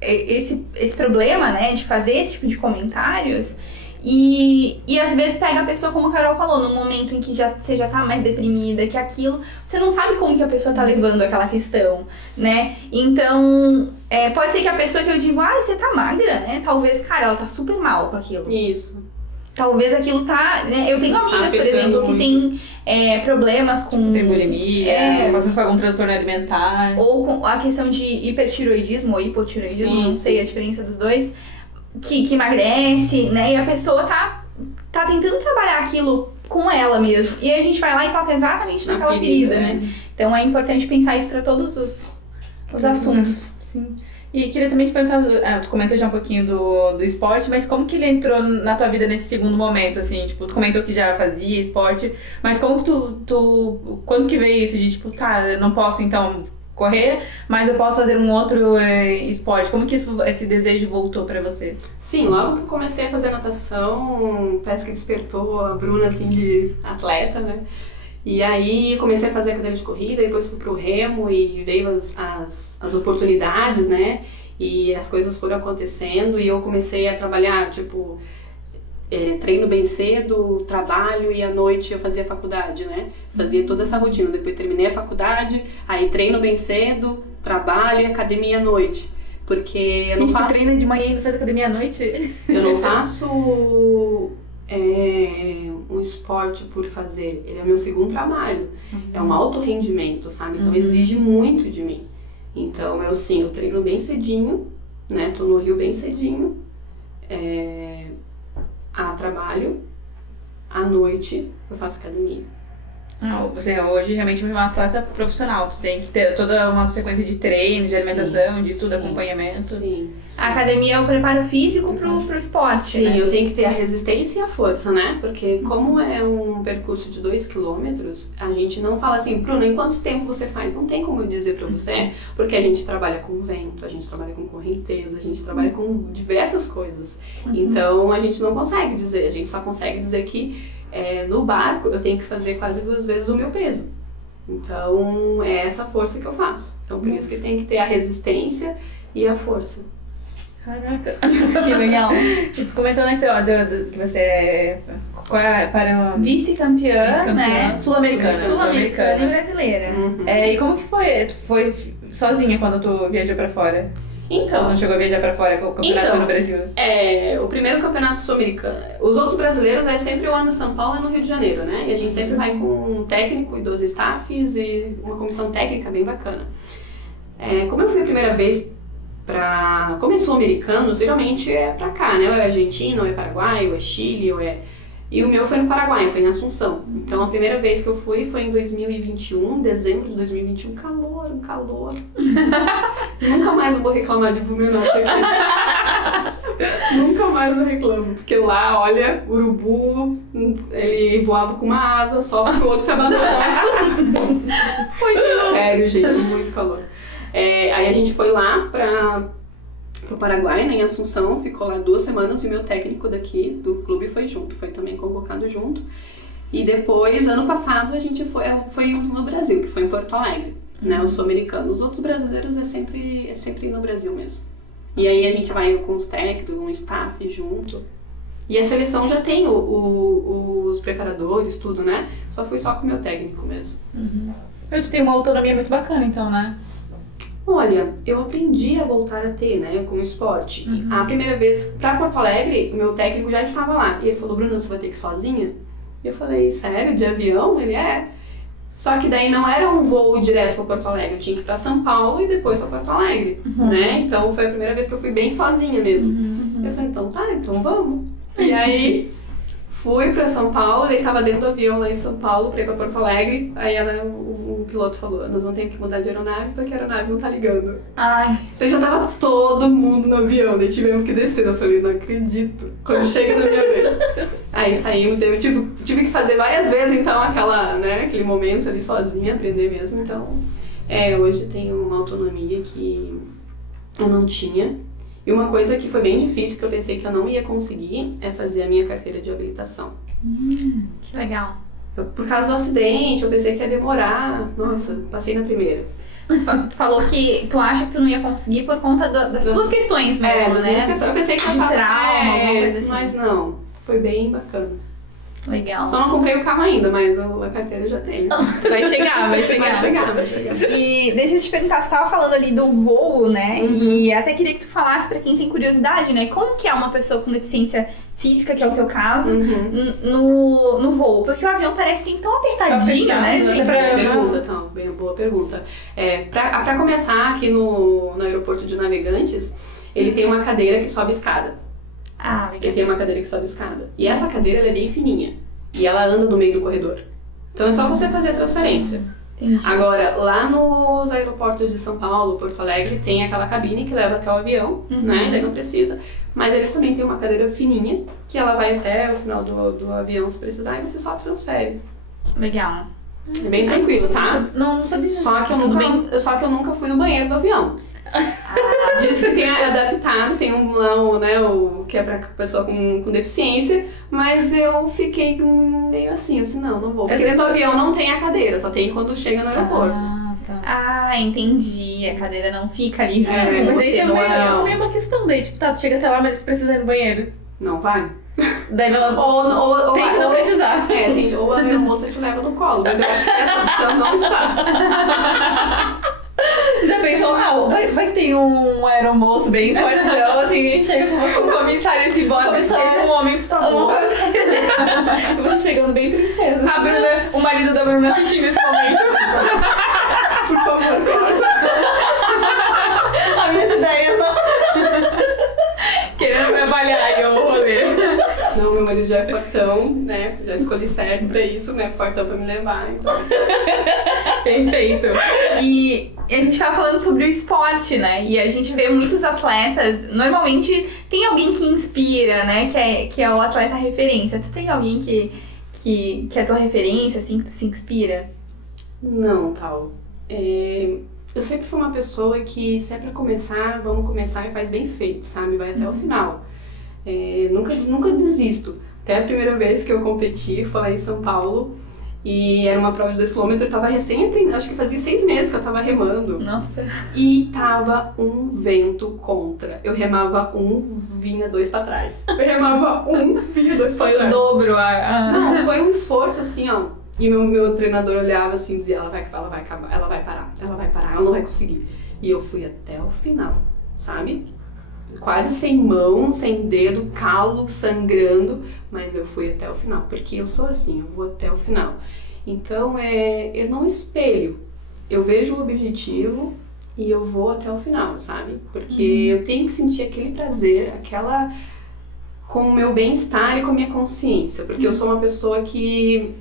esse problema, né, de fazer esse tipo de comentários. E às vezes pega a pessoa, como a Carol falou, no momento em que você já tá mais deprimida, que aquilo, você não sabe como que a pessoa tá levando aquela questão, né? Então, pode ser que a pessoa que eu digo, você tá magra, né? Talvez, cara, ela tá super mal com aquilo. Isso. Talvez aquilo tá, né? Eu tenho amigas, por exemplo, que tem problemas com... Tem bulimia, passando por algum transtorno alimentar. Ou com a questão de hipertiroidismo ou hipotiroidismo, não sei a diferença dos dois. Que emagrece, né? E a pessoa tá tentando trabalhar aquilo com ela mesmo. E aí a gente vai lá e toca exatamente naquela ferida, né? Então é importante pensar isso pra todos os assuntos. Sim. E queria também te perguntar, tu comentou já um pouquinho do esporte, mas como que ele entrou na tua vida nesse segundo momento, assim? Tipo, tu comentou que já fazia esporte, mas como que quando que veio isso de, tipo, eu não posso, então... correr, mas eu posso fazer um outro esporte. Como que esse desejo voltou pra você? Sim, logo que eu comecei a fazer natação, parece que despertou a Bruna, assim, de atleta, né? E aí comecei a fazer a cadeira de corrida, depois fui pro remo e veio as oportunidades, né? E as coisas foram acontecendo e eu comecei a trabalhar, tipo... treino bem cedo, trabalho e à noite eu fazia faculdade, né? Fazia toda essa rotina. Depois terminei a faculdade, aí treino bem cedo, trabalho e academia à noite. Porque eu não faço... Tu treina de manhã e ainda faz academia à noite? Eu não faço um esporte por fazer. Ele é meu segundo trabalho. É um alto rendimento, sabe? Então exige muito de mim. Então eu treino bem cedinho, né? Tô no Rio bem cedinho. Trabalho, à noite eu faço academia. Você hoje realmente é uma atleta profissional, tu tem que ter toda uma sequência de treino, de alimentação, de tudo, acompanhamento. Sim. A academia é o preparo físico pro esporte, sim, né? Eu tenho que ter a resistência e a força, né? Porque como é um percurso de 2 quilômetros, a gente não fala assim, Bruna, em quanto tempo você faz? Não tem como eu dizer pra você, porque a gente trabalha com vento, a gente trabalha com correnteza, a gente trabalha com diversas coisas. Então a gente não consegue dizer, a gente só consegue dizer que no barco eu tenho que fazer quase 2 vezes o meu peso. Então é essa força que eu faço. Então por isso que tem que ter a resistência e a força. Caraca, que legal. E tu comentou, né, que você é vice-campeã, né? Sul-americana E brasileira. E como que foi? Tu foi sozinha quando tu viajou pra fora? Então, não chegou a viajar pra fora, o campeonato foi no Brasil? O primeiro campeonato sul-americano. Os outros brasileiros sempre o ano em São Paulo e no Rio de Janeiro, né? E a gente sempre vai com um técnico e 12 staffs e uma comissão técnica bem bacana. Como eu fui a primeira vez como é sul-americano, geralmente é pra cá, né? Ou é Argentina, ou é Paraguai, ou é Chile, ou é... E o meu foi no Paraguai, foi em Assunção. Então a primeira vez que eu fui foi em 2021, dezembro de 2021, um calor. Nunca mais eu vou reclamar de Blumenau. Nunca mais eu reclamo, porque lá, olha, urubu, ele voava com uma asa só para o outro se abandonar. Sério, gente, muito calor. Aí a gente foi lá pro Paraguai, né, em Assunção, ficou lá 2 semanas e o meu técnico daqui do clube foi junto, foi também convocado junto. E depois, ano passado, a gente foi no Brasil, que foi em Porto Alegre, né, eu sou americana. Os outros brasileiros é sempre no Brasil mesmo. E aí a gente vai com os técnicos, um staff junto. E a seleção já tem os preparadores, tudo, né? Só fui só com o meu técnico mesmo. Tu tem uma autonomia muito bacana, então, né? Olha, eu aprendi a voltar a ter, né, com o esporte. A primeira vez pra Porto Alegre, o meu técnico já estava lá. E ele falou, Bruna, você vai ter que ir sozinha? E eu falei, sério, de avião? Ele, Só que daí não era um voo direto pra Porto Alegre, eu tinha que ir pra São Paulo e depois pra Porto Alegre, né? Então foi a primeira vez que eu fui bem sozinha mesmo. Eu falei, então tá, então vamos. E aí fui pra São Paulo, ele tava dentro do avião lá em São Paulo pra ir pra Porto Alegre. Aí o piloto falou, nós vamos ter que mudar de aeronave porque a aeronave não tá ligando. Ai. Então já tava todo mundo no avião, daí tivemos que descer. Eu falei, não acredito, quando chega na minha vez. Aí saímos, eu tive que fazer várias vezes então aquele momento ali sozinha, aprender mesmo. Então, hoje tenho uma autonomia que eu não tinha. E uma coisa que foi bem difícil, que eu pensei que eu não ia conseguir, é fazer a minha carteira de habilitação. Que legal. Por causa do acidente, eu pensei que ia demorar. Nossa, passei na primeira. Tu falou que tu acha que tu não ia conseguir por conta das tuas questões mesmo, das né? minhas questões. Eu pensei que de eu tava... trauma, alguma coisa assim. Mas não, foi bem bacana. Legal. Só não comprei o carro ainda, mas a carteira eu já tenho. Vai chegar. Vai chegar. E deixa eu te perguntar, você tava falando ali do voo, né? E até queria que tu falasse pra quem tem curiosidade, né? Como que é uma pessoa com deficiência física, que é o teu caso, no voo? Porque o avião parece assim tão apertadinho, né? Boa pergunta. Pra começar, aqui no aeroporto de Navegantes, ele tem uma cadeira que sobe escada. Ah, legal. Ele tem uma cadeira que sobe escada. E essa cadeira ela é bem fininha. E ela anda no meio do corredor. Então é só você fazer a transferência. Entendi. Agora, lá nos aeroportos de São Paulo, Porto Alegre, tem aquela cabine que leva até o avião, né? Daí não precisa. Mas eles também têm uma cadeira fininha, que ela vai até o final do avião se precisar, e você só transfere. Legal. É bem tranquilo, tá? Não sabia. Só que eu nunca fui no banheiro do avião. Diz que tem adaptado, tem o que é pra pessoa com deficiência, mas eu fiquei meio assim, não vou. Porque dentro do avião não tem a cadeira, só tem quando chega no aeroporto. Ah, entendi. A cadeira não fica ali junto com Mas você. isso é uma questão daí, tipo, tu chega até lá, mas precisa ir no banheiro. Não vai? Daí não... Ou tente não precisar. Ou a aeromoça te leva no colo, mas eu acho que essa opção não está. Já pensou, vai que tem um aeromoço bem fortão, assim, a gente chega com O comissário de bordo seja um homem, por favor. Você chegando bem princesa. A Bruna, o marido da Bruna assistindo esse momento. Por favor. As minhas ideias são... Querendo me avaliar aí o rolê. Não, meu marido já é fortão, né? Já escolhi certo pra isso, né? Fortão pra me levar, então. Perfeito. E a gente tava falando sobre o esporte, né? E a gente vê muitos atletas, normalmente tem alguém que inspira, né? Que é o atleta referência. Tu tem alguém que é tua referência, assim, que tu se inspira? Não, tal. Eu sempre fui uma pessoa que, se é pra começar, vamos começar e faz bem feito, sabe? Vai até o final. Nunca desisto. Até a primeira vez que eu competi foi lá em São Paulo. E era uma prova de 2 km, eu tava recém-aprendendo, acho que fazia 6 meses que eu tava remando. Nossa. E tava um vento contra. Eu remava 1, vinha 2 pra trás. Eu remava 1, vinha 2 pra trás. Foi o dobro. Não, foi um esforço assim, ó. E meu treinador olhava assim e dizia, ela vai parar, ela não vai conseguir. E eu fui até o final, sabe? Quase sem mão, sem dedo, calo, sangrando, mas eu fui até o final, porque eu sou assim, eu vou até o final. Então, eu não espelho, eu vejo o objetivo e eu vou até o final, sabe? Porque eu tenho que sentir aquele prazer, com o meu bem-estar e com a minha consciência, porque eu sou uma pessoa que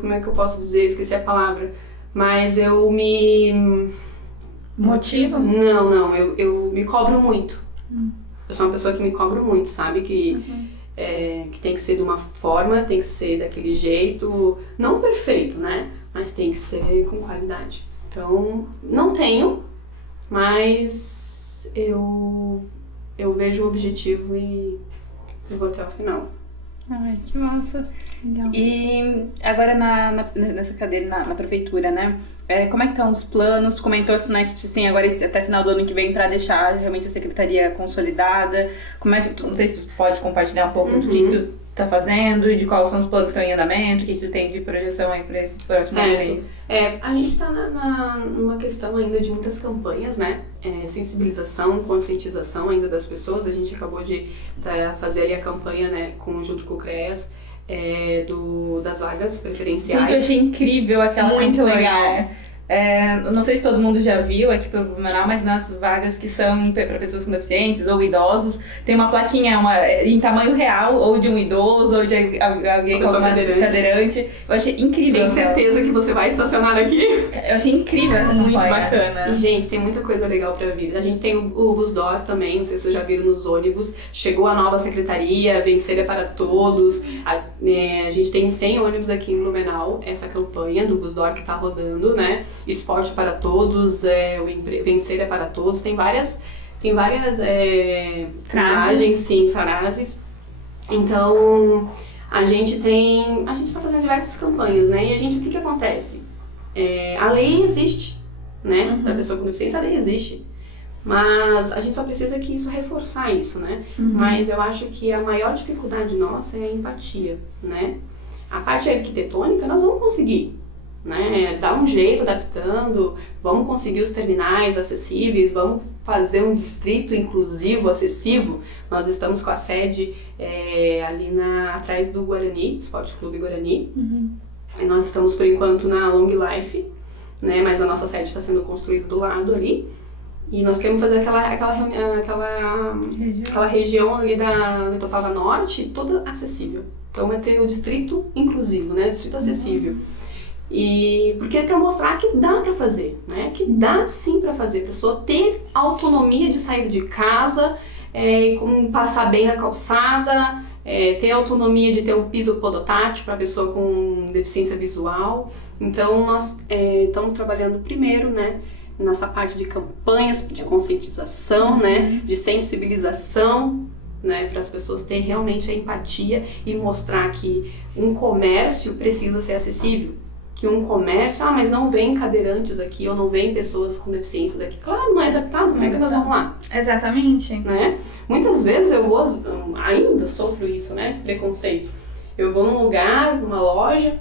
como é que eu posso dizer? Esqueci a palavra. Mas eu me... Motiva? Não, eu me cobro muito. Eu sou uma pessoa que me cobro muito, sabe? Que que tem que ser de uma forma, tem que ser daquele jeito, não perfeito, né? Mas tem que ser com qualidade. Então, não tenho, mas eu vejo o objetivo e vou até o final. Ai, que massa. Legal. E agora nessa cadeira na prefeitura, né? Como é que estão os planos? Tu comentou, né, que tem agora até final do ano que vem para deixar realmente a secretaria consolidada. Como é que tu, não sei se tu pode compartilhar um pouco do que tu tá fazendo e de quais são os planos que estão em andamento, o que tu tem de projeção aí para esse próximo ano aí. A gente está numa questão ainda de muitas campanhas, né? Sensibilização, conscientização ainda das pessoas. A gente acabou de fazer ali a campanha, né, junto com o CREAS, das vagas preferenciais. Gente, eu achei incrível aquela Muito campanha. legal. Não sei se todo mundo já viu aqui pelo Blumenau, mas nas vagas que são para pessoas com deficiências ou idosos, tem uma plaquinha em tamanho real, ou de um idoso, ou de alguém com uma cadeirante. Eu achei incrível. Tenho certeza que você vai estacionar aqui. Eu achei incrível essa Muito campanha. bacana. E, gente, tem muita coisa legal pra vir. A gente tem o Busdor também, não sei se vocês já viram nos ônibus. Chegou a nova secretaria, Vencer é para Todos. A gente tem 100 ônibus aqui em Blumenau, essa campanha do Busdor que tá rodando, né? Esporte para Todos, Vencer é para Todos. Tem várias frases. Então, a gente tá fazendo diversas campanhas, né? E o que acontece? A lei existe, né? Da pessoa com deficiência, a lei existe. Mas a gente só precisa que reforçar isso, né? Mas eu acho que a maior dificuldade nossa é a empatia, né? A parte arquitetônica nós vamos conseguir, né? Dar um jeito adaptando, vamos conseguir os terminais acessíveis, vamos fazer um distrito inclusivo, acessível. Nós estamos com a sede ali atrás do Guarani, Esporte Clube Guarani. E nós estamos por enquanto na Long Life, né? Mas a nossa sede está sendo construída do lado ali. E nós queremos fazer aquela região ali da Itopava Norte toda acessível. Então vai ter o distrito inclusivo, né? Distrito acessível. E porque é para mostrar que dá para fazer, né? Que dá sim para fazer, a pessoa ter autonomia de sair de casa, passar bem na calçada, ter autonomia de ter um piso podotátil para pessoa com deficiência visual. Então nós estamos trabalhando primeiro, né, nessa parte de campanhas de conscientização, né, de sensibilização, né, para as pessoas terem realmente a empatia e mostrar que um comércio precisa ser acessível. Que um comércio, mas não vem cadeirantes aqui, ou não vem pessoas com deficiências aqui. Claro, não é adaptado, como é que nós vamos lá? Exatamente. Né? Muitas vezes ainda sofro isso, né, esse preconceito. Eu vou num lugar, numa loja,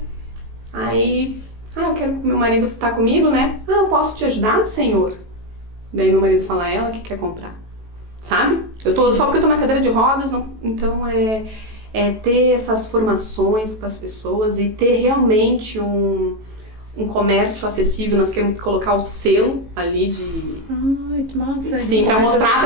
aí, eu quero que meu marido tá comigo, né? Eu posso te ajudar, senhor? Daí meu marido fala, ela que quer comprar. Sabe? Só porque eu tô na cadeira de rodas, não, então ter essas formações para as pessoas e ter realmente um comércio acessível. Nós queremos colocar o selo ali de... Ai, que massa! Sim, para mostrar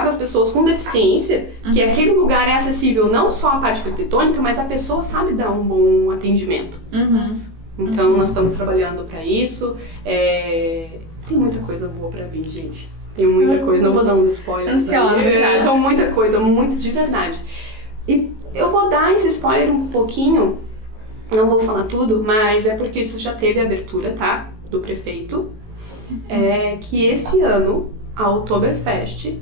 para as pessoas com deficiência que aquele lugar é acessível, não só a parte arquitetônica, mas a pessoa sabe dar um bom atendimento. Então nós estamos trabalhando para isso. Tem muita coisa boa para vir, gente. Tem muita coisa, não vou dar uns spoilers. Ansiosa, cara. Então muita coisa, muito de verdade. E eu vou dar esse spoiler um pouquinho, não vou falar tudo, mas é porque isso já teve abertura, tá? Do prefeito. Que esse ano, a Oktoberfest,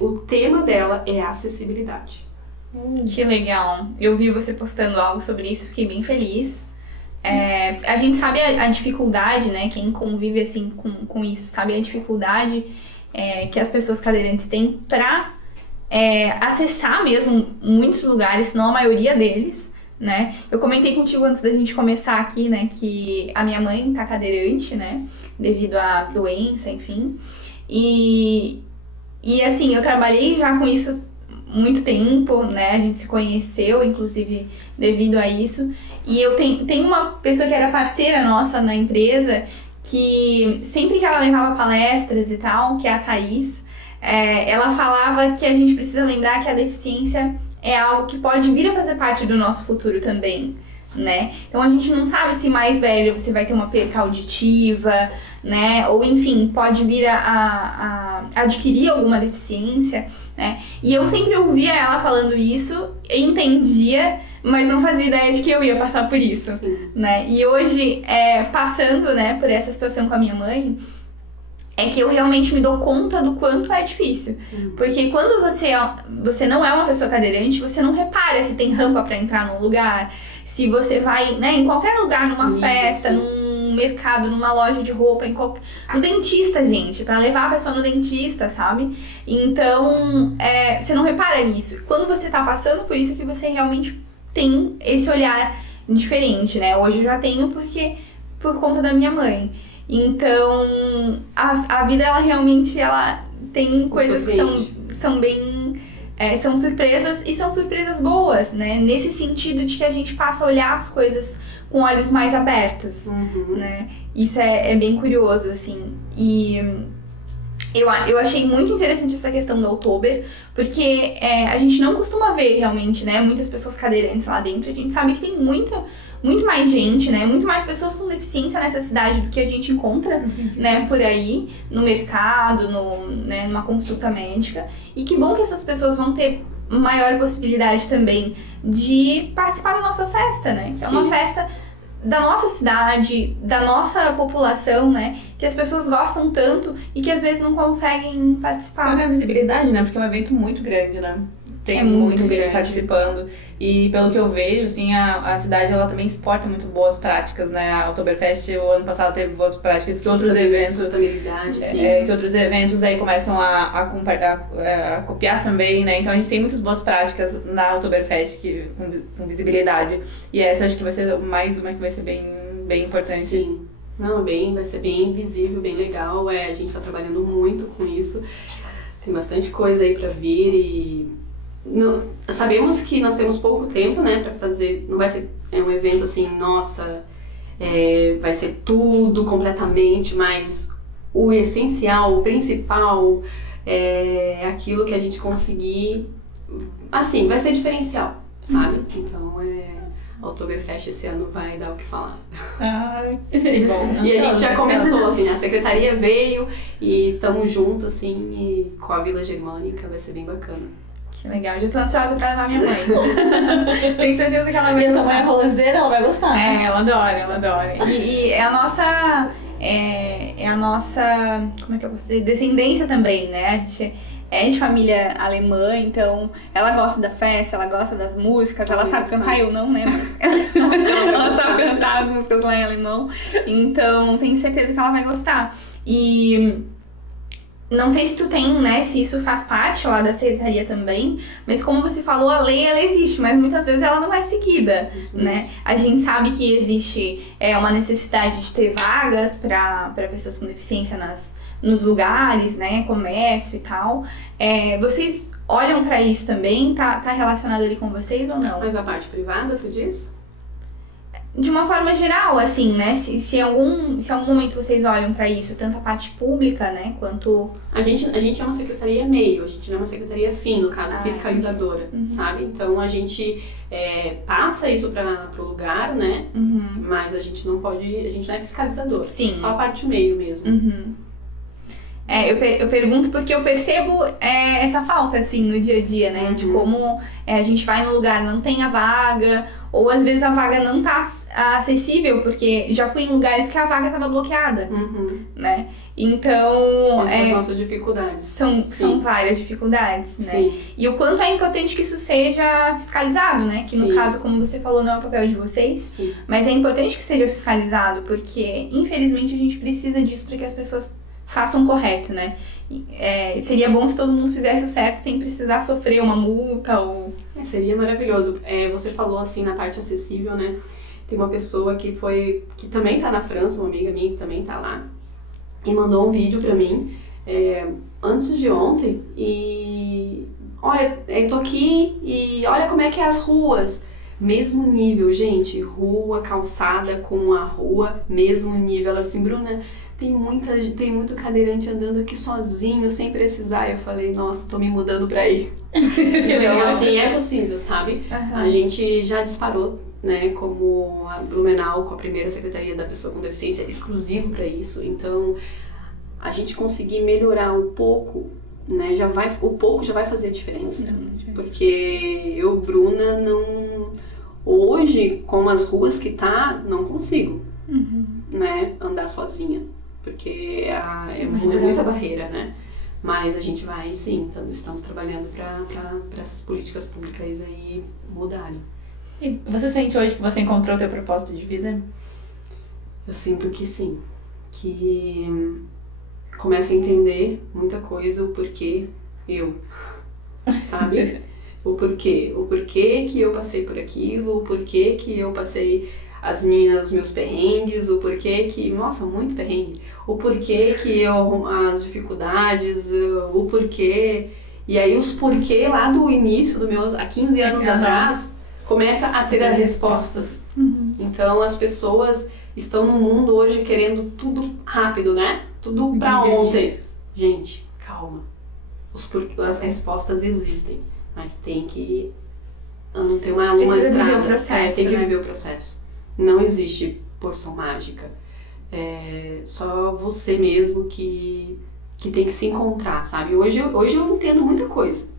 o tema dela é acessibilidade. Que legal. Eu vi você postando algo sobre isso, fiquei bem feliz. A gente sabe a dificuldade, né? Quem convive assim com isso sabe a dificuldade que as pessoas cadeirantes têm pra acessar mesmo muitos lugares, se não a maioria deles, né? Eu comentei contigo antes da gente começar aqui, né, que a minha mãe tá cadeirante, né, devido à doença, enfim. E assim, eu trabalhei já com isso muito tempo, né? A gente se conheceu, inclusive, devido a isso. E eu tenho uma pessoa que era parceira nossa na empresa, que sempre que ela levava palestras e tal, que é a Thaís, ela falava que a gente precisa lembrar que a deficiência é algo que pode vir a fazer parte do nosso futuro também, né? Então a gente não sabe se mais velho você vai ter uma perca auditiva, né? Ou enfim, pode vir a adquirir alguma deficiência, né? E eu sempre ouvia ela falando isso, entendia, mas não fazia ideia de que eu ia passar por isso, né? E hoje, passando, né, por essa situação com a minha mãe, é que eu realmente me dou conta do quanto é difícil. Porque quando você não é uma pessoa cadeirante, você não repara se tem rampa pra entrar num lugar, se você vai, né, em qualquer lugar, numa festa, num mercado, numa loja de roupa, no dentista, gente, pra levar a pessoa no dentista, sabe? Então, você não repara nisso. Quando você tá passando por isso, que você realmente tem esse olhar diferente, né? Hoje eu já tenho por conta da minha mãe. Então, a vida, ela realmente, ela tem coisas que são bem... são surpresas, e são surpresas boas, né? Nesse sentido de que a gente passa a olhar as coisas com olhos mais abertos, né? Isso é bem curioso, assim. E eu achei muito interessante essa questão do Outtober, porque a gente não costuma ver realmente, né, muitas pessoas cadeirantes lá dentro. A gente sabe que tem muito mais gente, né, muito mais pessoas com deficiência nessa cidade do que a gente encontra, né, por aí, no mercado, né, numa consulta médica. E que bom que essas pessoas vão ter maior possibilidade também de participar da nossa festa, né? É uma festa da nossa cidade, da nossa população, né? Que as pessoas gostam tanto e que às vezes não conseguem participar. Fora a visibilidade, né? Porque é um evento muito grande, né? Tem muita gente participando. E pelo que eu vejo, assim, a cidade, ela também exporta muito boas práticas, né? A Oktoberfest, o ano passado, teve boas práticas que outros eventos... Sustentabilidade, sim. Que outros eventos aí começam a copiar também, né? Então a gente tem muitas boas práticas na Oktoberfest com visibilidade. E essa acho que vai ser mais uma que vai ser bem importante. Sim. Não, vai ser bem visível, bem legal. A gente tá trabalhando muito com isso. Tem bastante coisa aí pra vir e... sabemos que nós temos pouco tempo, né, pra fazer, não vai ser um evento assim, nossa, vai ser tudo completamente, mas o essencial, o principal, aquilo que a gente conseguir, assim, vai ser diferencial, sabe? Então, a Oktoberfest esse ano vai dar o que falar. Ai, bom. E a gente já começou, assim, né? A secretaria veio e estamos juntos, assim, e com a Vila Germânica, vai ser bem bacana. Que legal, já tô ansiosa pra levar minha mãe. Tenho certeza que ela vai gostar. Tua mãe é rolezeira, ela vai gostar. Ela adora. E é a nossa, como é que eu posso dizer, descendência também, né? A gente é de família alemã, então ela gosta da festa, ela gosta das músicas, ela sabe cantar, eu não, né? Mas ela sabe cantar as músicas lá em alemão, então tenho certeza que ela vai gostar. E não sei se tu tem, né, se isso faz parte lá da secretaria também, mas como você falou, a lei, ela existe, mas muitas vezes ela não é seguida, né? A gente sabe que existe uma necessidade de ter vagas para pessoas com deficiência nos lugares, né, comércio e tal. Vocês olham pra isso também? Tá relacionado ali com vocês ou não? Mas a parte privada, tu diz? De uma forma geral, assim, né? Se em algum momento vocês olham pra isso, tanto a parte pública, né, quanto... A gente é uma secretaria meio, a gente não é uma secretaria fim, no caso, fiscalizadora, sabe? Então a gente passa isso pro lugar, né? Mas a gente não é fiscalizador. Sim. Só a parte meio mesmo. Eu pergunto porque eu percebo essa falta, assim, no dia a dia, né? De como a gente vai no lugar, não tem a vaga, ou às vezes a vaga não tá acessível, porque já fui em lugares que a vaga tava bloqueada, né? Então... Essas são as nossas dificuldades. São várias dificuldades, né? Sim. E o quanto é importante que isso seja fiscalizado, né? Que no caso, como você falou, não é o papel de vocês, mas é importante que seja fiscalizado, porque infelizmente a gente precisa disso para que as pessoas façam correto, né? Seria bom se todo mundo fizesse o certo sem precisar sofrer uma multa ou... Seria maravilhoso. Você falou assim na parte acessível, né? Tem uma pessoa que também tá na França, uma amiga minha que também tá lá, e mandou um vídeo pra mim antes de ontem e... Olha, eu tô aqui e olha como é que é as ruas. Mesmo nível, gente. Rua, calçada com a rua, mesmo nível. Ela assim, Bruna... Tem muito cadeirante andando aqui sozinho, sem precisar. Eu falei, nossa, tô me mudando pra aí. Então, assim, é possível, sabe? A gente já disparou né, como a Blumenau, com a primeira Secretaria da Pessoa com Deficiência, exclusivo para isso. Então, a gente conseguir melhorar um pouco, né, o pouco já vai fazer a diferença. Porque eu, Bruna, não... Hoje, com as ruas que tá, não consigo, né, andar sozinha. Porque é muita barreira, né? Mas a gente vai, sim, estamos trabalhando para essas políticas públicas aí mudarem. E você sente hoje que você encontrou o teu propósito de vida? Eu sinto que sim. Que começo a entender muita coisa, o porquê eu, sabe? O porquê que eu passei por aquilo, o porquê que eu passei os meus perrengues, o porquê que, nossa, muito perrengue, o porquê que as dificuldades, o porquê, e aí os porquê lá do início, há 15 anos atrás, começa a ter as respostas. Então as pessoas estão no mundo hoje querendo tudo rápido, né? Tudo pra ontem. Gente, calma. As respostas existem, mas tem que ter uma estrada. Tem que viver o processo. Não existe porção mágica. É só você mesmo que tem que se encontrar, sabe? Hoje eu entendo muita coisa.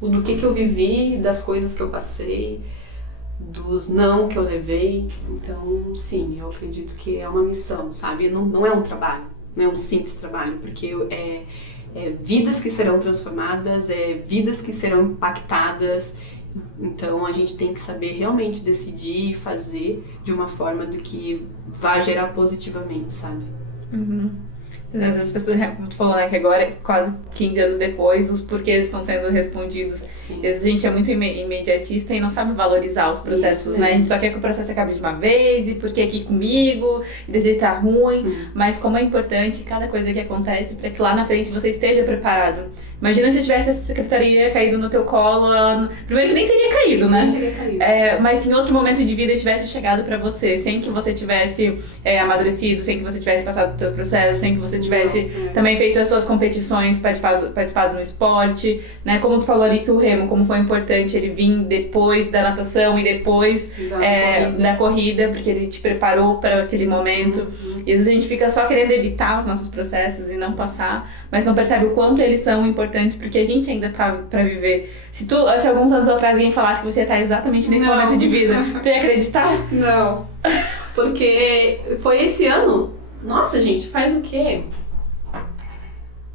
Do que eu vivi, das coisas que eu passei, dos não que eu levei. Então, sim, eu acredito que é uma missão, sabe? Não é um trabalho, não é um simples trabalho, porque é vidas que serão transformadas, vidas que serão impactadas. Então a gente tem que saber realmente decidir e fazer de uma forma do que vai gerar positivamente, sabe? As pessoas, como tu falou, né, que agora, quase 15 anos depois, os porquês estão sendo respondidos. Sim. Às vezes a gente é muito imediatista e não sabe valorizar os processos, né? A gente só quer que o processo acabe de uma vez, e porque aqui comigo, e desse jeito tá ruim. Mas como é importante cada coisa que acontece para que lá na frente você esteja preparado. Imagina se tivesse essa secretaria caído no teu colo, primeiro que nem teria caído, né? Nem teria caído. Mas se em outro momento de vida tivesse chegado pra você, sem que você tivesse amadurecido, sem que você tivesse passado o teu processo, sem que você tivesse também feito as suas competições, participado no esporte, né? Como tu falou ali que o remo, como foi importante ele vir depois da natação e depois da corrida, porque ele te preparou para aquele momento. E às vezes a gente fica só querendo evitar os nossos processos e não passar, mas não percebe o quanto eles são importantes, porque a gente ainda tá pra viver. Se alguns anos atrás alguém falasse que você ia estar exatamente nesse momento de vida, tu ia acreditar? Não. Porque foi esse ano. Nossa, gente, faz o quê?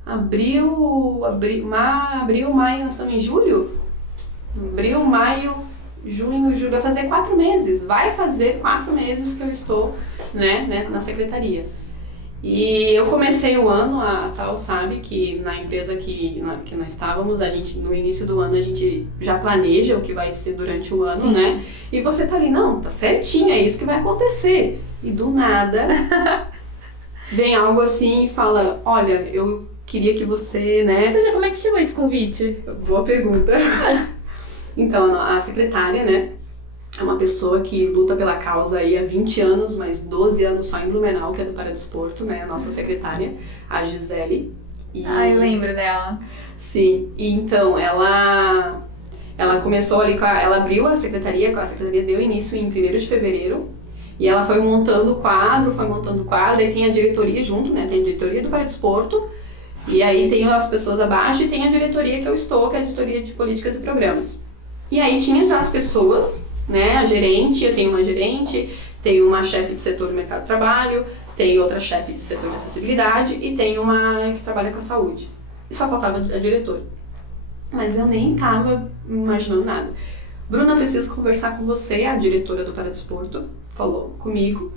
Abril, maio, nós estamos em julho? Abril, maio, junho, julho. Vai fazer 4 meses. Vai fazer 4 meses que eu estou, né, na secretaria. E eu comecei o ano, a Tal sabe que na empresa que nós estávamos, no início do ano a gente já planeja o que vai ser durante o ano, né? E você tá ali, não, tá certinho, é isso que vai acontecer. E do nada, vem algo assim e fala, olha, eu queria que você, né... Pois é, como é que chegou esse convite? Boa pergunta. Então, a secretária, né? É uma pessoa que luta pela causa aí há 20 anos, mas 12 anos só em Blumenau, que é do Paradesporto, né? A nossa secretária, a Gisele. Eu lembro dela. Sim, e então ela começou ali ela abriu a secretaria deu início em 1º de fevereiro, e ela foi montando o quadro, aí tem a diretoria junto, né? Tem a diretoria do Paradesporto, e aí tem as pessoas abaixo, e tem a diretoria que eu estou, que é a diretoria de políticas e programas. E aí tinha já as pessoas, né, a gerente, eu tenho uma gerente, tenho uma chefe de setor do mercado de trabalho, tenho outra chefe de setor de acessibilidade e tenho uma que trabalha com a saúde. E só faltava a diretora. Mas eu nem tava imaginando nada. Bruna, preciso conversar com você, a diretora do Paradesporto, falou comigo.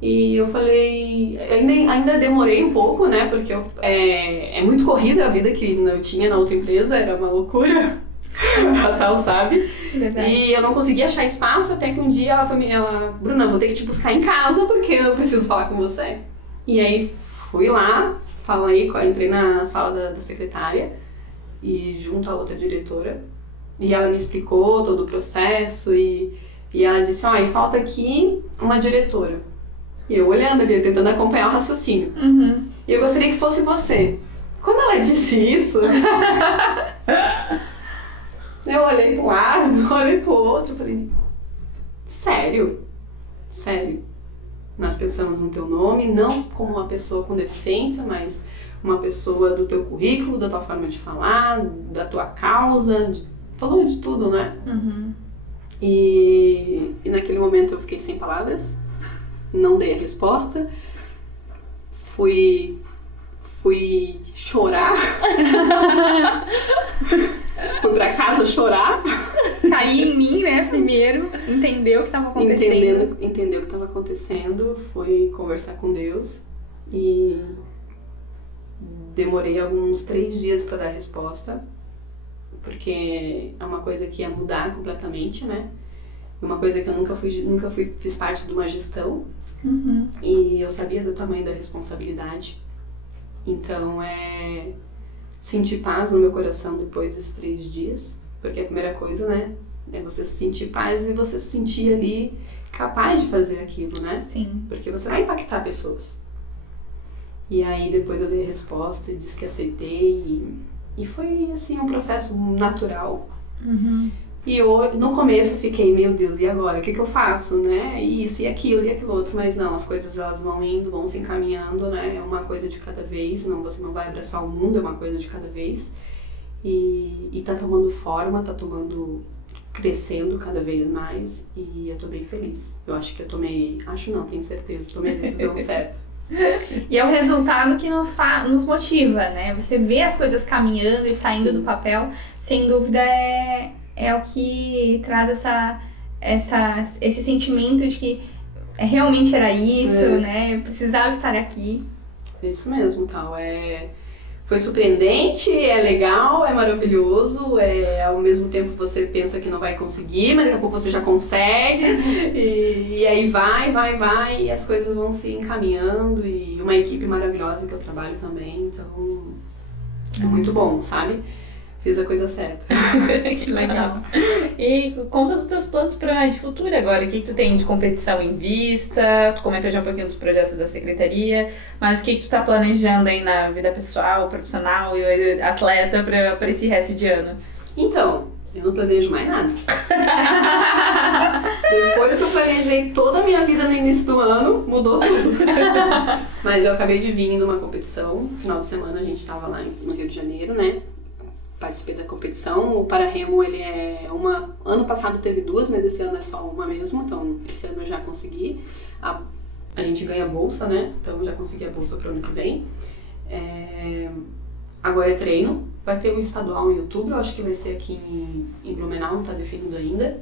E eu falei, ainda demorei um pouco, né, porque é muito corrida a vida que eu tinha na outra empresa, era uma loucura. A Tal sabe. Verdade. E eu não consegui achar espaço até que um dia ela Bruna, vou ter que te buscar em casa porque eu preciso falar com você. E aí fui lá, entrei na sala da secretária e junto à outra diretora. E ela me explicou todo o processo e ela disse, e falta aqui uma diretora. E eu olhando ali, tentando acompanhar o raciocínio. E eu gostaria que fosse você. Quando ela disse isso... Eu olhei para um lado, olhei para o outro, falei, Sério. Nós pensamos no teu nome, não como uma pessoa com deficiência, mas uma pessoa do teu currículo, da tua forma de falar, da tua causa, falou de tudo, né? Uhum. E naquele momento eu fiquei sem palavras, não dei a resposta, fui chorar, fui pra casa chorar. Caí em mim, né, primeiro, entendeu o que estava acontecendo. Entendeu o que estava acontecendo, fui conversar com Deus e demorei alguns 3 dias para dar a resposta, porque é uma coisa que ia mudar completamente, né? Uma coisa que eu nunca fiz parte de uma gestão. Uhum. E eu sabia do tamanho da responsabilidade. Então sentir paz no meu coração depois desses 3 dias, porque a primeira coisa, né, é você sentir paz e você se sentir ali capaz de fazer aquilo, né? Sim. Porque você vai impactar pessoas. E aí depois eu dei a resposta e disse que aceitei e foi assim um processo natural. Uhum. E eu, no começo eu fiquei, meu Deus, e agora? O que eu faço, né? Isso e aquilo outro, mas não, as coisas elas vão indo, vão se encaminhando, né? É uma coisa de cada vez, não, você não vai abraçar o mundo, é uma coisa de cada vez. E tá tomando forma, crescendo cada vez mais e eu tô bem feliz. Eu acho que tenho certeza, tomei a decisão certa. E é o resultado que nos motiva, né? Você vê as coisas caminhando e saindo Sim. do papel, sem dúvida é o que traz esse sentimento de que realmente era isso, né? Eu precisava estar aqui. É isso mesmo, tal. Foi surpreendente, é legal, é maravilhoso, ao mesmo tempo você pensa que não vai conseguir, mas daqui a pouco você já consegue, e aí vai, e as coisas vão se encaminhando, e uma equipe maravilhosa que eu trabalho também, então é muito bom, sabe? Fiz a coisa certa. Que legal. E conta dos teus planos de futuro agora. O que tu tem de competição em vista? Tu comentou já um pouquinho dos projetos da secretaria, mas o que tu tá planejando aí na vida pessoal, profissional e atleta pra esse resto de ano? Então, eu não planejo mais nada. Depois que eu planejei toda a minha vida no início do ano, mudou tudo. Mas eu acabei de vir numa competição. No final de semana a gente tava lá no Rio de Janeiro, né? Participei da competição. O para-remo, ele ano passado teve 2, mas esse ano é só uma mesmo, então esse ano eu já consegui. A gente ganha bolsa, né? Então eu já consegui a bolsa para o ano que vem. Agora é treino. Vai ter um estadual em outubro, eu acho que vai ser aqui em Blumenau, não tá definido ainda.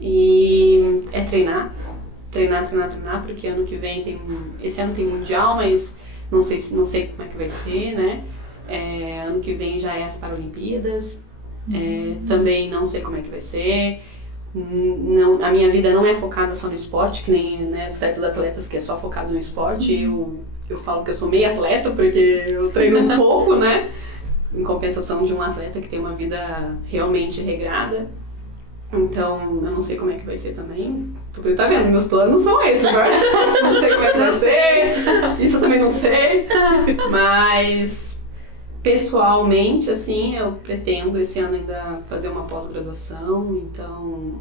E é treinar, porque ano que vem esse ano tem mundial, mas não sei como é que vai ser, né? Ano que vem já é as Paralimpíadas, também não sei como é que vai ser. Não, a minha vida não é focada só no esporte, que nem, né, certos atletas que é só focado no esporte. Eu falo que eu sou meio atleta porque eu treino um pouco, né? Em compensação de um atleta que tem uma vida realmente regrada. Então, eu não sei como é que vai ser também. Tu tá vendo, meus planos são esses, né? Não sei como é que vai ser, isso eu também não sei. Mas, pessoalmente, assim, eu pretendo esse ano ainda fazer uma pós-graduação, então...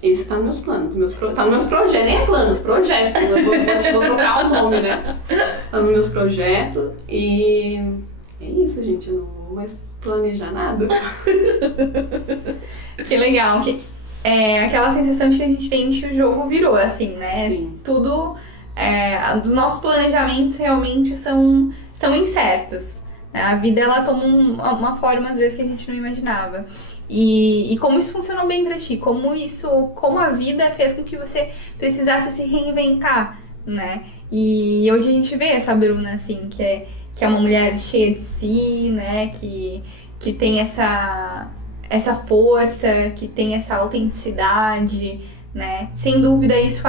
Esse tá nos meus planos, tá nos meus projetos, nem é planos, projetos, eu vou trocar o nome, né? Tá nos meus projetos e é isso, gente, eu não vou mais planejar nada. Que legal, é aquela sensação de que a gente tem de que o jogo virou, assim, né? Sim. Tudo, dos nossos planejamentos realmente são incertos. A vida, ela toma uma forma, às vezes, que a gente não imaginava. E como isso funcionou bem pra ti? Como a vida fez com que você precisasse se reinventar, né? E hoje a gente vê essa Bruna, assim, que é uma mulher cheia de si, né? Que tem essa força, que tem essa autenticidade, né? Sem dúvida, isso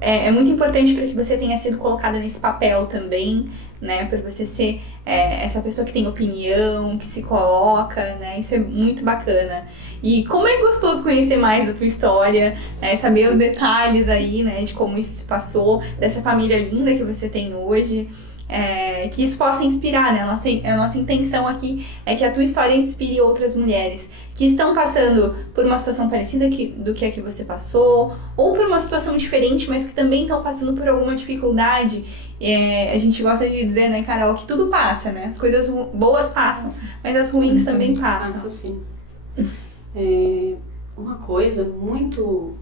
é muito importante para que você tenha sido colocada nesse papel também, né? Para você ser essa pessoa que tem opinião, que se coloca, né? Isso é muito bacana. E como é gostoso conhecer mais da tua história, né? Saber os detalhes aí, né? De como isso se passou, dessa família linda que você tem hoje. que isso possa inspirar, né? A nossa intenção aqui é que a tua história inspire outras mulheres que estão passando por uma situação parecida do que a que você passou, ou por uma situação diferente, mas que também estão passando por alguma dificuldade. A gente gosta de dizer, né, Carol, que tudo passa, né? As coisas boas passam, mas as ruins também passam. Passa, sim. Uma coisa muito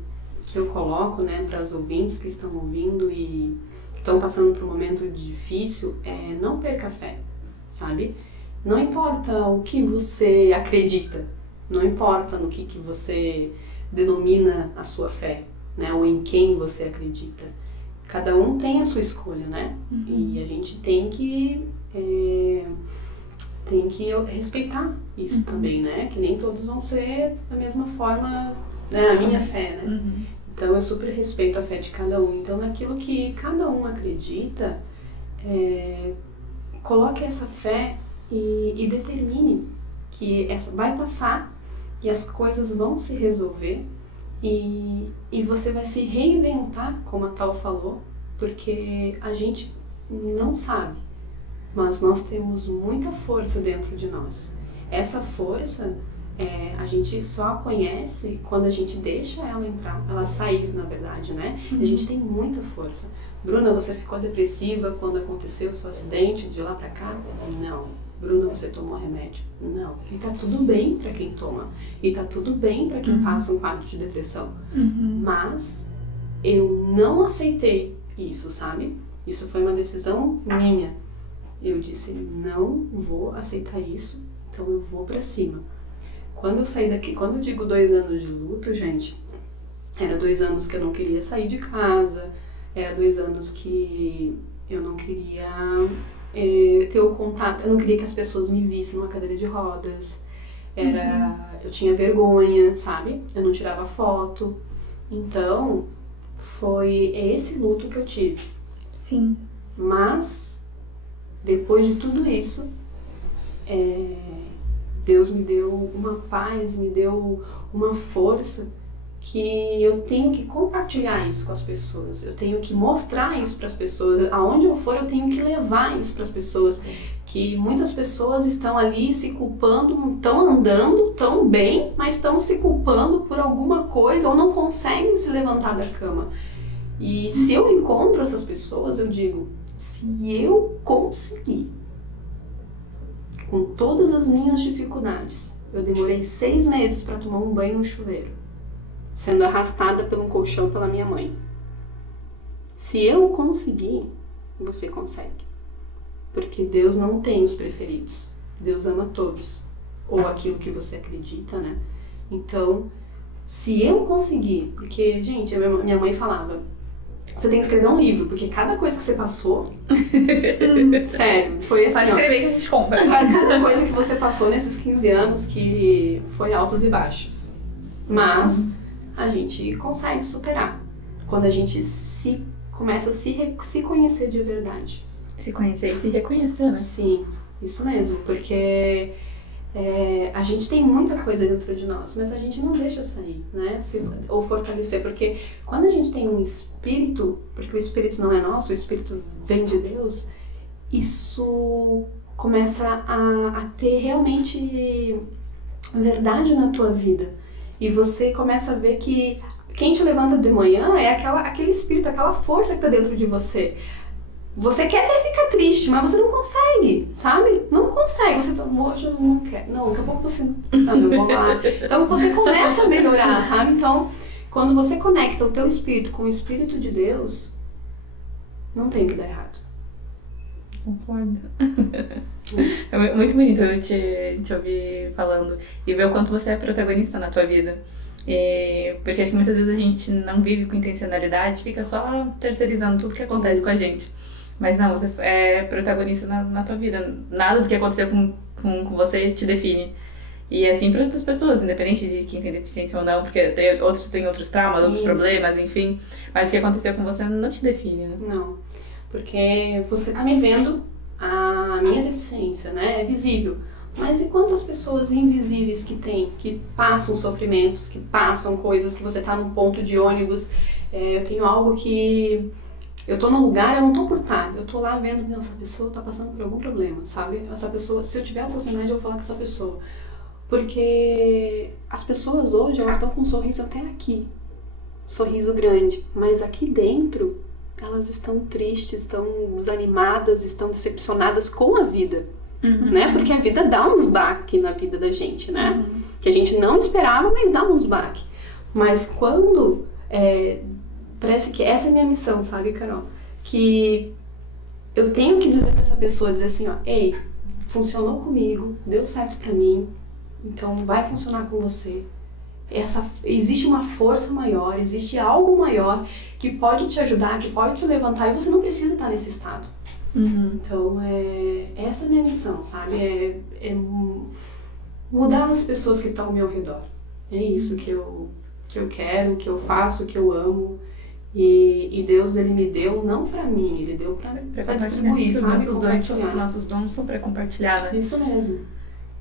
que eu coloco, né, para as ouvintes que estão ouvindo e estão passando por um momento difícil é não perca a fé, sabe? Não importa o que você acredita, não importa no que você denomina a sua fé, né, ou em quem você acredita. Cada um tem a sua escolha, né? E a gente tem que respeitar isso também, né? Que nem todos vão ser da mesma forma, né? A minha fé, né? Então eu super respeito a fé de cada um. Então naquilo que cada um acredita, coloque essa fé e determine que essa vai passar e as coisas vão se resolver e você vai se reinventar, como a Tal falou, porque a gente não sabe, mas nós temos muita força dentro de nós. Essa força a gente só conhece quando a gente deixa ela entrar, ela sair, na verdade, né? A gente tem muita força. Bruna, você ficou depressiva quando aconteceu o seu acidente de lá pra cá? Não. Bruna, você tomou remédio? Não. E tá tudo bem pra quem toma. E tá tudo bem pra quem passa um quadro de depressão. Mas eu não aceitei isso, sabe? Isso foi uma decisão minha. Eu disse, não vou aceitar isso, então eu vou pra cima. Quando eu saí daqui, quando eu digo 2 anos de luto, gente, era 2 anos que eu não queria sair de casa, era 2 anos que eu não queria ter o contato, eu não queria que as pessoas me vissem numa cadeira de rodas, eu tinha vergonha, sabe? Eu não tirava foto, então foi esse luto que eu tive. Sim. Mas, depois de tudo isso, Deus me deu uma paz, me deu uma força que eu tenho que compartilhar isso com as pessoas, eu tenho que mostrar isso para as pessoas, aonde eu for eu tenho que levar isso para as pessoas, que muitas pessoas estão ali se culpando, estão andando tão bem, mas estão se culpando por alguma coisa ou não conseguem se levantar da cama. E se eu encontro essas pessoas, eu digo, se eu conseguir, com todas as minhas dificuldades, eu demorei 6 meses para tomar um banho no chuveiro, sendo arrastada por um colchão pela minha mãe. Se eu conseguir, você consegue. Porque Deus não tem os preferidos. Deus ama todos. Ou aquilo que você acredita, né? Então, se eu conseguir... Porque, gente, minha mãe falava, você tem que escrever um livro, porque cada coisa que você passou... sério, foi assim, Pode escrever que a gente compra. Cada coisa que você passou nesses 15 anos que foi altos e baixos. Mas a gente consegue superar. Quando a gente começa a se conhecer de verdade. Se conhecer e se reconhecer, né? Sim, isso mesmo, porque a gente tem muita coisa dentro de nós, mas a gente não deixa sair, né? Ou fortalecer, porque quando a gente tem um espírito, porque o espírito não é nosso, o espírito vem de Deus, isso começa a ter realmente verdade na tua vida. E você começa a ver que quem te levanta de manhã é aquele espírito, aquela força que tá dentro de você. Você quer até ficar triste, mas você não consegue, sabe? Não consegue. Você fala, hoje eu não quero. Não, daqui a pouco você... Não, eu vou lá. Então você começa a melhorar, sabe? Então, quando você conecta o teu espírito com o Espírito de Deus, não tem o que dar errado. Concordo. É muito bonito eu te ouvir falando e ver o quanto você é protagonista na tua vida. Porque acho que muitas vezes a gente não vive com intencionalidade, fica só terceirizando tudo que acontece com a gente. Mas não, você é protagonista na tua vida. Nada do que aconteceu com você te define. E é assim para outras pessoas, independente de quem tem deficiência ou não, porque outros têm outros traumas, outros problemas, enfim. Mas o que aconteceu com você não te define, né? Não, porque você tá me vendo a minha deficiência, né? É visível. Mas e quantas pessoas invisíveis que passam sofrimentos, que passam coisas, que você tá num ponto de ônibus? Eu tenho algo que Eu tô num lugar, eu não tô por estar. Eu tô lá vendo, meu, essa pessoa tá passando por algum problema, sabe? Essa pessoa, se eu tiver a oportunidade, eu vou falar com essa pessoa. Porque as pessoas hoje, elas estão com um sorriso até aqui. Sorriso grande. Mas aqui dentro, elas estão tristes, estão desanimadas, estão decepcionadas com a vida. Né? Porque a vida dá uns baques na vida da gente, né? Que a gente não esperava, mas dá uns baques. Mas quando... parece que essa é a minha missão, sabe, Carol? Que eu tenho que dizer pra essa pessoa, dizer assim, ó, ei, funcionou comigo, deu certo pra mim, então vai funcionar com você. Existe uma força maior, existe algo maior que pode te ajudar, que pode te levantar, e você não precisa estar nesse estado. Então, essa é a minha missão, sabe? É mudar as pessoas que estão ao meu redor. É isso que eu quero, que eu faço, que eu amo. E Deus, Ele me deu não pra mim, Ele deu pra distribuir, sabe? Nossos dons são pra compartilhar, né? Isso mesmo.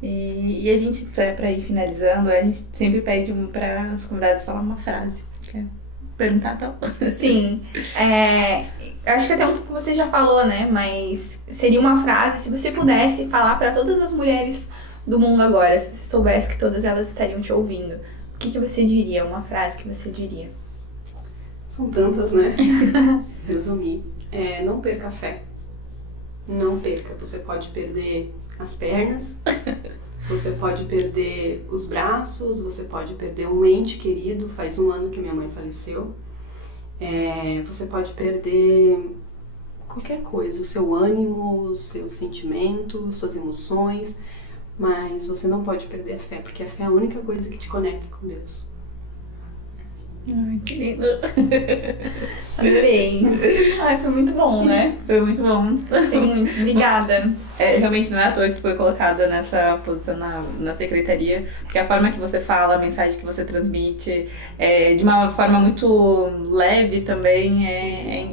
E a gente, pra ir finalizando, a gente sempre pede para os convidados falar uma frase. Quer perguntar, então? Sim. Acho que até um pouco você já falou, né? Mas seria uma frase, se você pudesse falar pra todas as mulheres do mundo agora, se você soubesse que todas elas estariam te ouvindo, o que você diria? Uma frase que você diria? São tantas, né? Resumir. Não perca a fé. Não perca. Você pode perder as pernas, você pode perder os braços, você pode perder um ente querido. Faz 1 ano que minha mãe faleceu. Você pode perder qualquer coisa, o seu ânimo, o seu sentimento, suas emoções, mas você não pode perder a fé, porque a fé é a única coisa que te conecta com Deus. Ai, que lindo. Adorei. Ai, foi muito bom, né? Foi muito bom. Gostei muito. Obrigada. Realmente não é à toa que tu foi colocada nessa posição na secretaria, porque a forma que você fala, a mensagem que você transmite, de uma forma muito leve também, é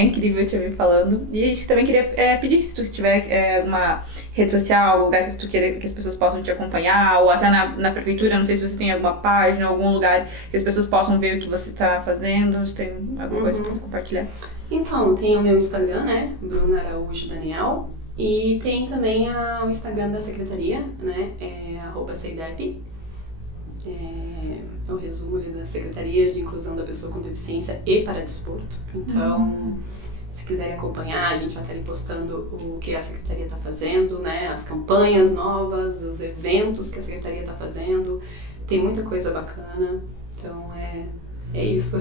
incrível te ouvir falando. E a gente também queria pedir, se tu tiver uma rede social, algum lugar que tu queira que as pessoas possam te acompanhar, ou até na prefeitura, não sei se você tem alguma página, algum lugar que as pessoas possam ver o que você está fazendo, se tem alguma coisa para compartilhar. Então, tem o meu Instagram, né, Bruna Araújo Daniel, e tem também o Instagram da secretaria, né, @CEIDEP, é o resumo ali da Secretaria de Inclusão da Pessoa com Deficiência e Paradesporto. Então, se quiserem acompanhar, a gente vai estar ali postando o que a Secretaria está fazendo, né, as campanhas novas, os eventos que a Secretaria está fazendo, tem muita coisa bacana, então é isso.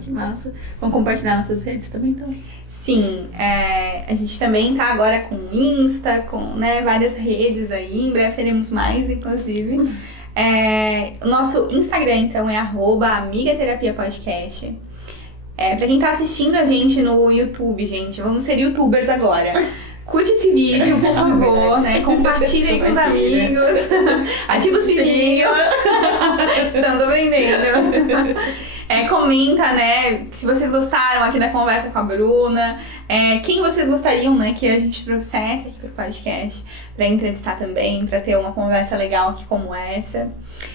Que massa. Vamos compartilhar nossas redes também, então? Sim, a gente também tá agora com Insta, com várias redes aí, em breve teremos mais, inclusive. O nosso Instagram, então, é @AmigaTerapiaPodcast. Pra quem tá assistindo a gente no YouTube, gente, vamos ser youtubers agora. Curte esse vídeo, por favor, né? Compartilha aí com os amigos. Ativa o sininho. Estamos aprendendo. Comenta, né? Se vocês gostaram aqui da conversa com a Bruna. Quem vocês gostariam, né? Que a gente trouxesse aqui pro podcast pra entrevistar também, pra ter uma conversa legal aqui como essa.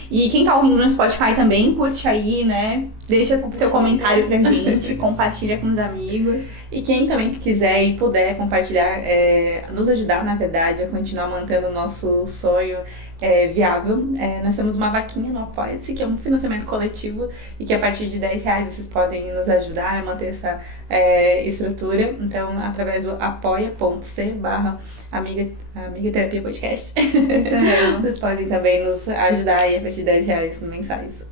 E quem tá ouvindo no Spotify também, curte aí, né? Deixa seu comentário pra gente, compartilha com os amigos. E quem também quiser e puder compartilhar, nos ajudar, na verdade, a continuar mantendo o nosso sonho viável. Nós temos uma vaquinha no Apoia-se, que é um financiamento coletivo, e que a partir de R$10 vocês podem nos ajudar a manter essa estrutura. Então, através do apoia.c/Amiga Terapia Podcast. Isso mesmo. Vocês podem também nos ajudar aí a partir de R$10 mensais.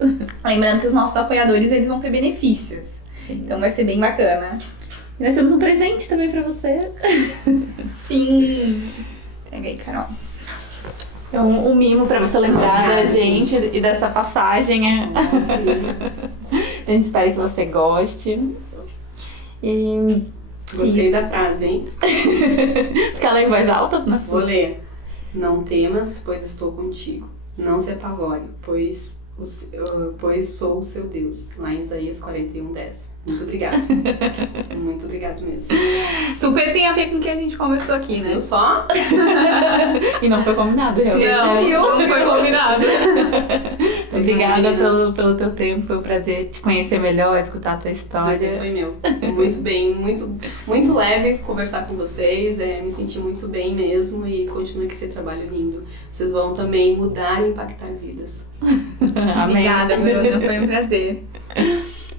Lembrando que os nossos apoiadores, eles vão ter benefícios. Sim. Então vai ser bem bacana. E nós temos um presente também pra você. Sim. Entrega aí, Carol. É um mimo pra você lembrar da gente e dessa passagem. A gente espera que você goste. E gostei da frase, hein? Quer ler em voz alta? Vou ler. Não temas, pois estou contigo. Não se apavore, pois sou o seu Deus. Lá em Isaías 41:10. Muito obrigada. Muito obrigada mesmo. Super tem a ver com o que a gente conversou aqui, né? Eu só? E não foi combinado, realmente. Não foi combinado. Então, Obrigada meninas. pelo teu tempo, foi um prazer te conhecer melhor, escutar a tua história. Prazer foi meu. Muito bem, muito leve conversar com vocês, me senti muito bem mesmo e continue com esse trabalho lindo. Vocês vão também mudar e impactar vidas. Amém. Obrigada, Bruna. Foi um prazer.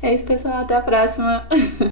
É isso, pessoal. Até a próxima.